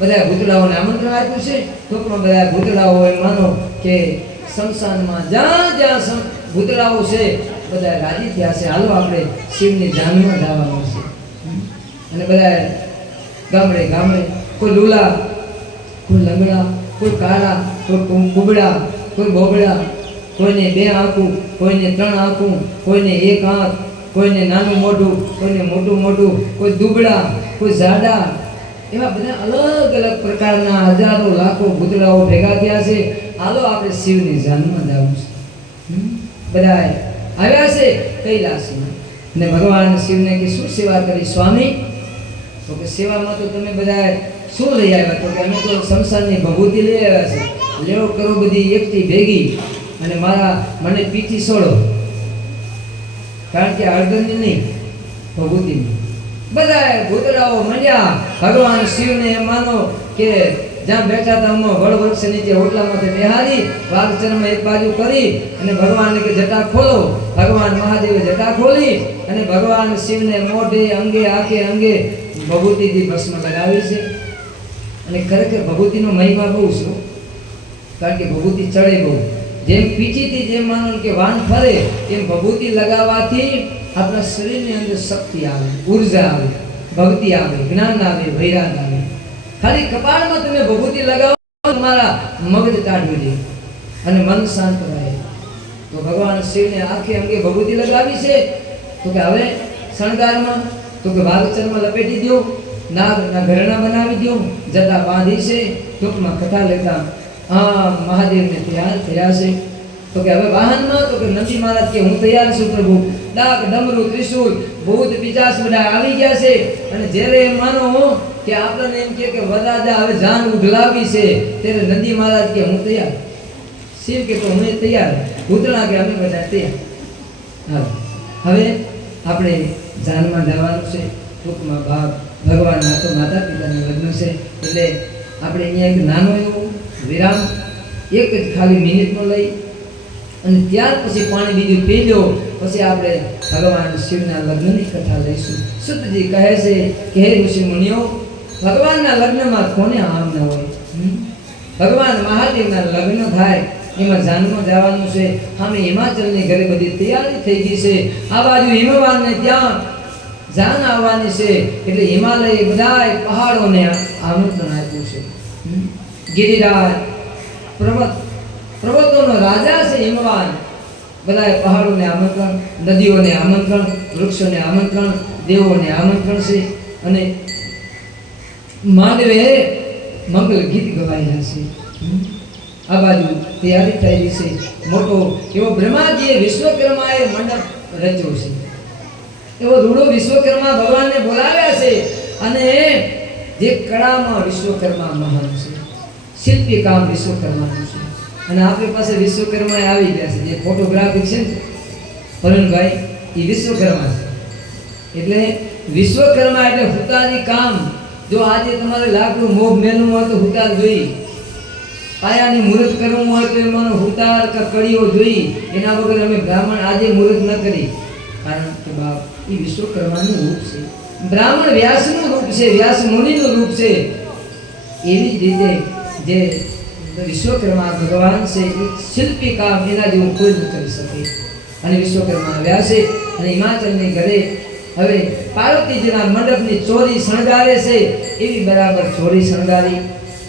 બધા ભૂતડાઓને આમંત્રણ આપ્યું છે. ટૂંકમાં બધા ભૂતડાઓ એમ માનો કે શમશાનમાં જ્યાં જ્યાં ભૂતડાઓ છે બધા રાજી થયા છે. હાલો આપણે શિવની જાનમાં જવાનું છે. અને બધા ગામડે ગામડે, કોઈ લૂલા, કોઈ લંગડા, કોઈ કાળા, કોઈ કુબડા, કોઈ બોબડા, કોઈને 2 આંખું, કોઈને 3 આંખું, કોઈને 1 આંખ, કોઈને નાનું મોઢું, કોઈને મોટું મોઢું, કોઈ દુબળા, કોઈ જાડા, એવા બધા અલગ અલગ પ્રકારના હજારો લાખો ભૂતડાઓ ભેગા થયા છે. હાલો આપણે શિવની જાનમાં જવું છે. બધા આવ્યા છે કૈલાસમાં. ને ભગવાન શિવને કે શું સેવા કરી સ્વામી? તો કે સેવામાં તો તમે બધા શું લઈ આવ્યા? તો કે અમે તો સંસારની ભભૂતિ લઈ આવ્યા છે. લેવો કરો બધી એકથી ભેગી અને મને પીઠી છોડો. કારણ કે અર્જુનની નહીં, ભભૂતિની. બધા ભૂતડાઓ મળ્યા ભગવાન શિવને. એમ માનો કે જ્યાં બેઠા હતા વડ વૃક્ષ નીચે ઓટલામાંથી બેહારી વાઘચરમાં એક બાજુ કરી અને ભગવાનને કે જટા ખોલો. ભગવાન મહાદેવે જટા ખોલી અને ભગવાન શિવને મોઢે, અંગે, આંખે, અંગે ભભૂતિથી ભસ્મ લગાવી છે. અને ખરેખર ભભૂતિનો મહિમા બહુ છે. કારણ કે ભભૂતિ ચડે બહુ. જેમ પીઠીથી જેમ માનો કે વાન ફરે એમ ભભૂતિ લગાવવાથી આપણા શરીરની અંદર શક્તિ આવે, ઉર્જા આવે, ભક્તિ આવે, જ્ઞાન આવે, વૈરાગ આવે. ખાલી કપાળમાં તમે ભભૂતિ લગાવો તમારા મગજ કાઢવી દે અને મન શાંત રહે. તો ભગવાન શિવને આંખે અંગે ભભૂતિ લગાવી છે. તો કે હવે શણગારમાં તો કે વાઘચરમાં લપેટી દો, નાગના ઘરેણા બનાવી દો, જટા બાંધી છે. ટૂંકમાં કથા લેતા મહાદેવને તૈયાર થયા છે. તો કે હવે વાહનમાં તો કે નંદી મહારાજ કે હું તૈયાર છું પ્રભુ. ડાક, ડમરૂ, ત્રિશૂળ, ભૂત, પિશાચ બધા આવી ગયા છે. અને જ્યારે એમ માનો કે આપણને એમ કે વરરાજા હવે જાન ઉઘલાવી છે ત્યારે નંદી મહારાજ કે હું તૈયાર. શિવ કે તો હું તૈયાર. ભૂતળા કે અમે બધા તૈયાર. હવે આપણે જાનમાં જવાનું છે. ટૂંકમાં ભગવાનના તો માતા પિતાના લગ્ન છે એટલે આપણે અહીંયા એક નાનો એવો વિરામ એક જ ખાલી મિનિટનો લઈ અને ત્યાર પછી પાણી બીજું પી લો. પછી આપણે ભગવાન શિવના લગ્નની કથા લઈશું. સુતજી કહે છે કે હે ઋષિ મુનિઓ, ભગવાનના લગ્નમાં કોને આમ ન હોય? ભગવાન મહાદેવના લગ્ન થાય એમાં જાનમાં જવાનું છે. અમે હિમાચલની ઘરે બધી તૈયારી થઈ ગઈ છે. આ બાજુ હિમવાનને ત્યાં જાન આવવાની છે એટલે હિમાલય બધા પહાડોને આમંત્રણ આપ્યું છે. ગિરિરાજ, પર્વતોનો રાજા છે હિમવાન. બધા પહાડોને આમંત્રણ, નદીઓને આમંત્રણ, વૃક્ષોને આમંત્રણ, દેવોને આમંત્રણ છે. અને માંડવે મંગલ ગીત ગવાયેલા છે. આ બાજુ તૈયારી થયેલી છે. મોટો એવો બ્રહ્માજીએ વિશ્વકર્માએ મંડપ રચ્યો છે. એવો રૂડો વિશ્વકર્મા ભગવાનને બોલાવ્યા છે. અને જે કળામાં વિશ્વકર્મા મહાન છે, શિલ્પી કામ વિશ્વકર્માનું છે. અને આપણી પાસે વિશ્વકર્મા આવી ગયા છે. જે ફોટોગ્રાફી છે ને પરણભાઈ, એ વિશ્વકર્મા છે. એટલે વિશ્વકર્મા એટલે હુતારી કામ. જો આજે તમારે લાકડું મોગ મેનું હોય તો હુતાર જોઈ. પાયાની મુહૂર્ત કરવું હોય તો એમાંનો હુતાર કે કડીઓ જોઈ. એના વગર અમે બ્રાહ્મણ આજે મુહૂર્ત ન કરી. કારણ કે બાપ એ વિશ્વકર્માનું રૂપ છે. બ્રાહ્મણ વ્યાસનું રૂપ છે, વ્યાસ મુનિનું રૂપ છે. એવી જ રીતે જે વિશ્વકર્મા ભગવાન છે એ શિલ્પી કામ એના જેવું કોઈ ન કરી શકે. અને વિશ્વકર્મા આવ્યા છે અને હિમાચલની ઘરે હવે પાર્વતીજીના મંડપની ચોરી શણગારે છે. એવી બરાબર ચોરી શણગારી.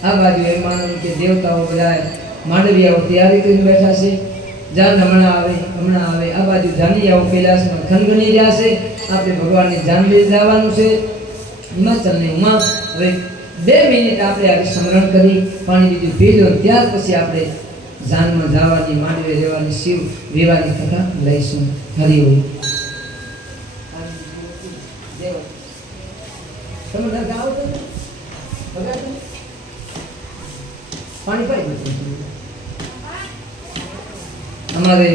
આ બાજુ એમ માનો કે દેવતાઓ બધા માંડવિયાઓ તૈયારી કરીને બેઠા છે. જાન હમણાં આવે. આ બાજુ જાનિયાઓ કૈલાસમાં ખનગણી રહ્યા છે. આપણે ભગવાનની જાન લઈ જવાનું છે હિમાચલની ઉમા. હવે 2 મિનિટ આપણે આ સ્મરણ કરી પાણી બીજું પી લો. ત્યાર પછી આપણે જાનમાં જવાની માંડવે રહેવાની શિવ વિવાહની કથા લઈશું. હરિઓમ. તમે ના ગાઓ તો બગાડો પાણી પાઈ દો. અમારે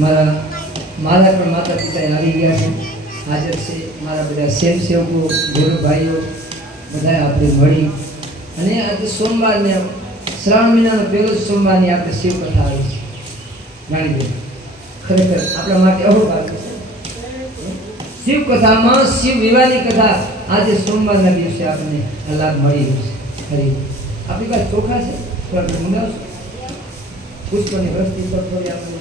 મારા પણ માતા પિતા આવી ગયા છે, હાજર છે. મારા બધા સ્વયંસેવકો ગુરુ ભાઈઓ બધા આપણે મળી અને આજે સોમવારને શ્રાવણ મહિનાનો પહેલો જ સોમવારની આપણે શિવ કથા આવી છે. જાણી દો ખરેખર આપણા માટે અહોભાગ્ય છે. શિવ કથામાં શિવ વિવાહની કથા આજે સોમવારના દિવસે આપણને લાભ મળી રહ્યો છે. ખરી આપણી પાસે ચોખા છે, થોડા મંગાવશું. પુષ્પની વસ્તી પર થોડી આપણે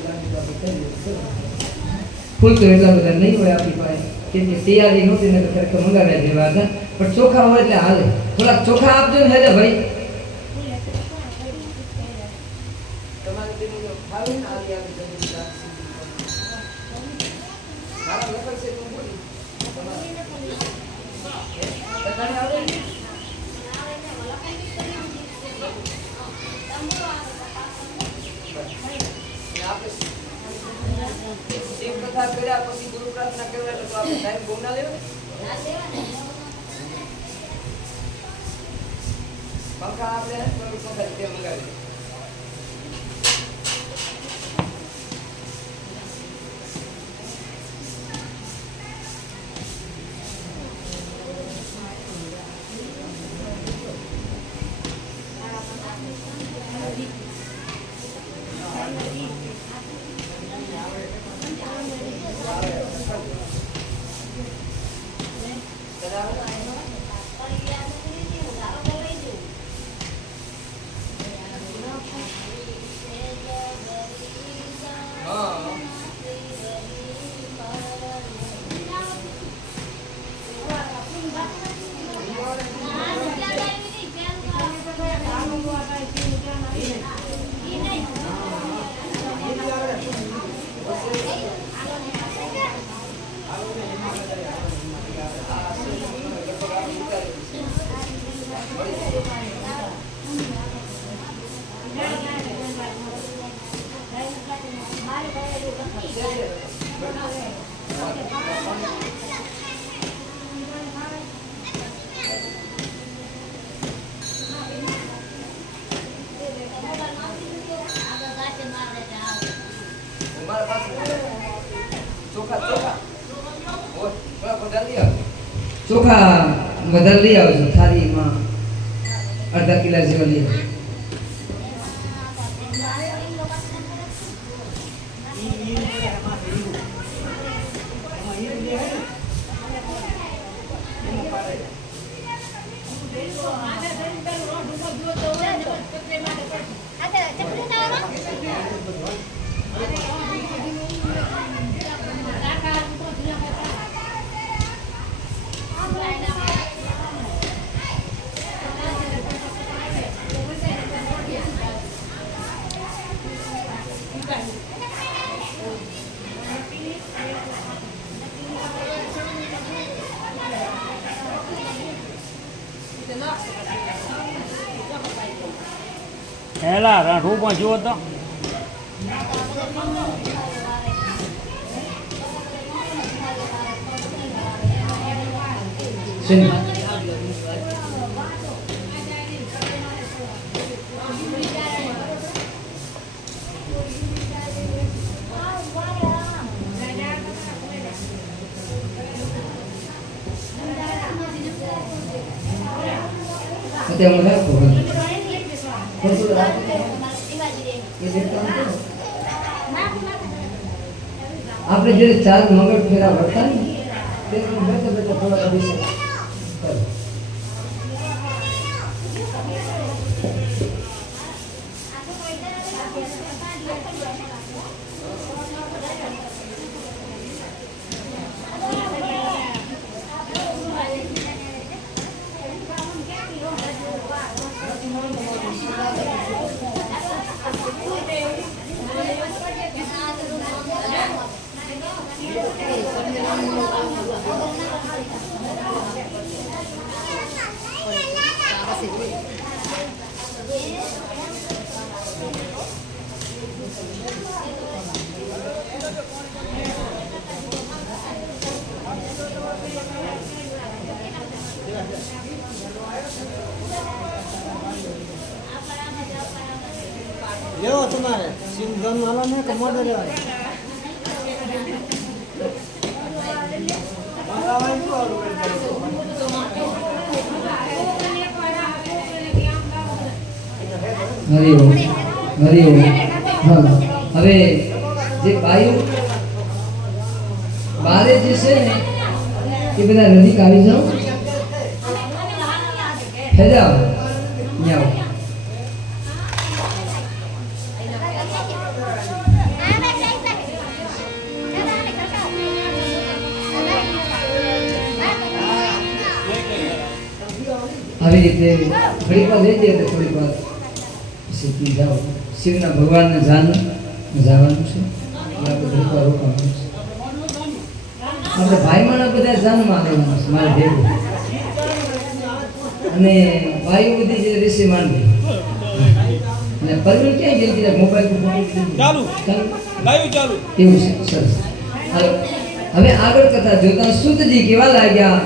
ફૂલ તો એટલા બધા નહીં હોય આપણી પાસે, કેમ કે તૈયારી નહોતી ને ખરેખર મંગાવ્યા જેવા હતા. પણ ચોખા હોય એટલે હાલે. થોડાક ચોખા આપજો ને હેલે ભાઈ. તમારે તેનું ખાવું ને આજે આપણે જમીન રાખશું. મારા લખન છે તું બોલી. તમારે આવડે ને? શિવ કથા કર્યા પછી ગુરુ પ્રાર્થના કરવા એટલે આપણે ટાઈમ બહુ ના લેવો. પંખા આપણે પંખા રીતે મંગાવી. ચોખા વધારે લઈ આવજો થાળીમાં, અડધા કિલા જેવા લઈ આવજો. એલા રૂપમાં જુઓ તો આપણે જે ચાર મંગળ ફેરા વળતા ને તે બેઠા બેઠા થોડા અભિષેક કરો. લેવો તમારે સિંગમ વાળા ને કે મોડે લેવાય હરિઓમ હરિઓમ. હા, હવે જે બાયુ બારે જે છે ને એ બધા નજીક આવી જાઓ, ફેજાઓ ન્યાઓ. આવી રીતે ઘડીક વાર લઈ જઈએ તો થોડીક વાર પછી જાઓ. શિવના ભગવાનને જવાનું છે એટલે આપણે ઘડીક વાર રોકાવાનું છે. આપણે ભાઈમાના બધા જાનમાં આવવાનું છે મારે ભેગું. અને વાયુ બધી જે ઋષિ માનવી અને પરવીન ક્યાં ગઈ હતી? મોબાઈલ ચાલુ ચાલુ એવું છે. સરસ. હાલો, હવે આગળ કથા જોતા સુતજી કેવા લાગ્યા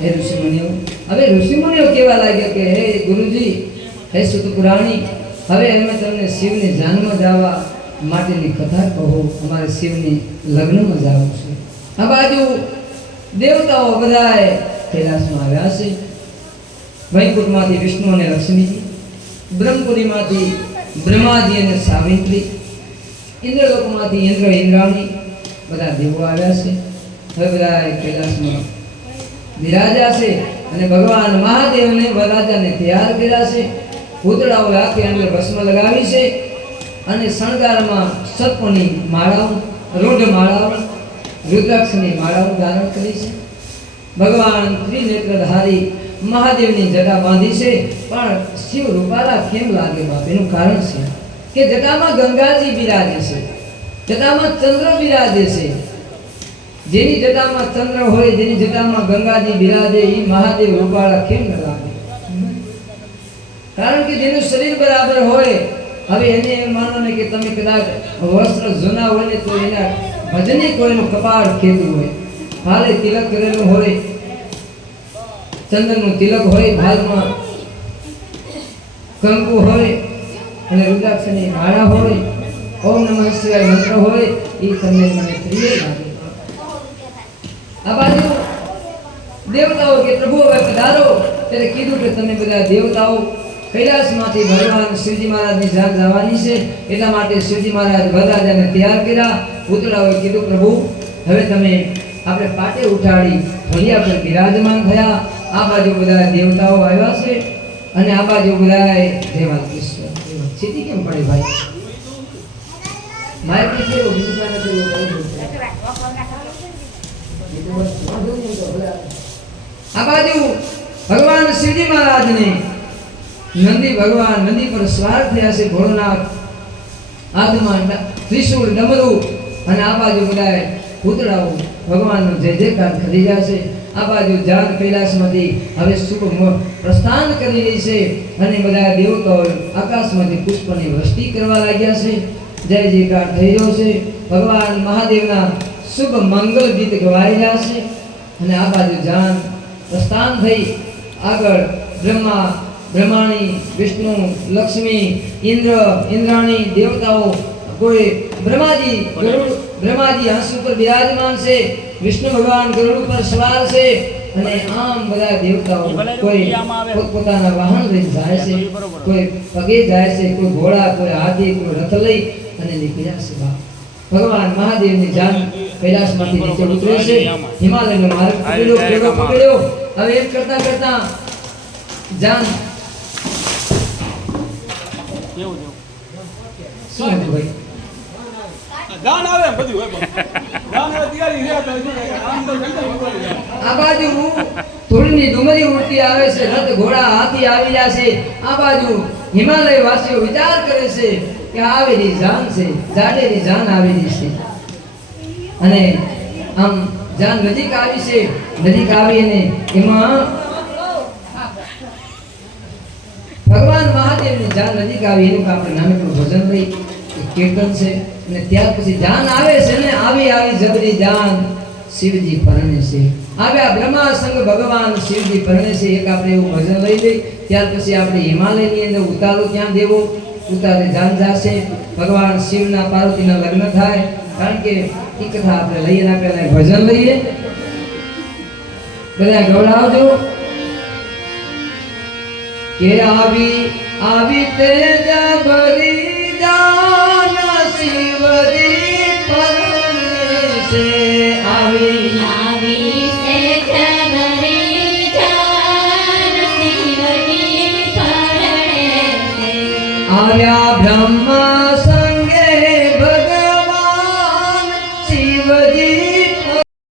હે ઋષિમુનિઓ. હવે ઋષિમુનિઓ કેવા લાગ્યા કે હે ગુરુજી, હે સુત પુરાણી, હવે અમે તમને શિવની જાનમાં જવા માટેની કથા કહો. અમારે શિવની લગ્નમાં જવું છે. આ બાજુ દેવતાઓ બધાએ કૈલાસમાં આવ્યા છે. વૈકુંઠમાંથી વિષ્ણુ અને લક્ષ્મીજી, બ્રહ્મપુરીમાંથી બ્રહ્માજી અને સાવિત્રી, ઇન્દ્રલોકમાંથી ઇન્દ્ર ઇન્દ્રાણી બધા દેવો આવ્યા છે. હવે બધા કૈલાસમાં બિરાજ્યા છે અને ભગવાન મહાદેવને વરરાજાને તૈયાર કર્યા છે. ભૂતળાઓએ આખી અંદર ભસ્મ લગાવી છે અને શણગારમાં સર્પોની માળાઓ, રૂઢ માળાઓ, રુદ્રાક્ષની માળાઓ ધારણ કરી છે. ભગવાન ત્રિનેત્રધારી મહાદેવની જટા બાંધી છે. પણ શિવ રૂપાલા કેમ લાગે બાપ? એનું કારણ છે કે જટામાં ગંગાજી બિરાજે છે, જટામાં ચંદ્ર બિરાજે છે. જેની જટામાં ચંદ્ર હોય, જેની જટામાં ગંગાજી બિરાજે, એ મહાદેવ રૂપાળા કેમ ન લાગે? કારણ કે જેનું શરીર બરાબર હોય. હવે એને એમ માનો ને કે તમે કદાચ વસ્ત્ર જૂના હોય ને તો એના ભજની કોઈનું કપાળ ખેતું હોય, ભાલે તિલક કરેલું હોય, ચંદનનું તિલક હોય, ભાલમાં કંકુ હોય અને રુદ્રાક્ષની માળા હોય, ઓમ નમઃ શિવાય મંત્ર હોય, એ તમને મને પ્રિય લાગે. આ બાજુ દેવતાઓ કે પ્રભુ હવે પધારો, ત્યારે કીધું કે તમે બધા દેવતાઓ કૈલાસમાંથી ભગવાન શિવજી મહારાજની જાન જવાની છે, એટલા માટે શિવજી મહારાજ વરરાજાને તૈયાર કર્યા. પૂતળાઓએ કીધું પ્રભુ હવે તમે આપણે પાટે ઉઠાડી ભૈયા પર બિરાજમાન થયા. આ બાજુ બધા દેવતાઓ આવ્યા છે અને આ બાજુ બધા દેવાલ કૃષ્ણ સીધી કેમ પડે ભાઈ? માહિતી કેવો બીજું કાંઈ નથી. આ બાજુ ભગવાન શિવજી મહારાજને નંદી ભગવાન નંદી પર સવાર થયા છે. ભોળોનાથ હાથમાં ત્રિશૂળ ડમરું અને આ બાજુ બધા પૂતળાઓ ભગવાનનો જય જયકાર કરી રહ્યા છે. આ બાજુ જાત કૈલાસમાંથી હવે શુભ પ્રસ્થાન કરી રહી છે અને બધા દેવતાઓ આકાશમાંથી પુષ્પની વૃષ્ટિ કરવા લાગ્યા છે. જય જયકાર થઈ રહ્યો છે. ભગવાન મહાદેવના શુભ મંગલ ગીત ગવાઈ રહ્યા છે અને આ બાજુ જાન પ્રસ્થાન થઈ આગળ બ્રહ્મા, બ્રહ્માણી, વિષ્ણુ, લક્ષ્મી, ઇન્દ્ર, ઇન્દ્રાણી દેવતાઓ, કોઈ બ્રહ્માજી બ્રહ્માજી હંસ ઉપર બિરાજમાન છે, વિષ્ણુ ભગવાન ગરુડ ઉપર સવાર છે અને આમ બધા દેવતાઓ કોઈ પોતાના વાહન લઈને જાય છે, કોઈ પગે જાય છે, કોઈ ઘોડા, કોઈ હાથી, કોઈ રથ લઈ અને નીકળ્યા છે. ભગવાન મહાદેવની જાન કૈલાસમાંથી નીચે ઉતરે છે. હિમાલયનો માર્ગ પકડ્યો. હવે એમ કરતા કરતા જાન શું હતું ભાઈ? ગાન આવે બધું હોય પણ ગાન આવે તૈયારી રહ્યા તો શું થાય? આમ તો જંગલ ઉપર આ બાજુ ધૂળની ડુંગળી ઉડતી આવે છે, રથ ઘોડા હાથી આવી રહ્યા છે. આ બાજુ હિમાલય વાસીઓ વિચાર કરે છે કે આવેલી જાન છે, જાડેની જાન આવેલી છે અને આમ જાન નજીક આવી છે. નજીક આવીને એમાં ભગવાન મહાદેવની જાન નજીક આવી એનું આપણે નાનકડું ભજન લઈ કીર્તન છે અને ત્યાર પછી જાન આવે છે ને આવી આવી જબરી જાન શિવજી પરણે છે. આવ્યા બ્રહ્માસંગ ભગવાન શિવજી પરણે છે. એક આપણે એવું ભજન લઈ લઈ, ત્યાર પછી આપણે હિમાલયની અંદર ઉતારો ક્યાં દેવો, ઉતારે જાન જાશે, ભગવાન શિવના પાર્વતીના લગ્ન થાય. કારણ કે એ કથા આપણે લઈએ ના પહેલા એક ભજન લઈએ, બધા ગવડાવજો કે આવી તેજા ભરી જાન શિવજી પરણે છે. આવી આવ્યા બ્રહ્મા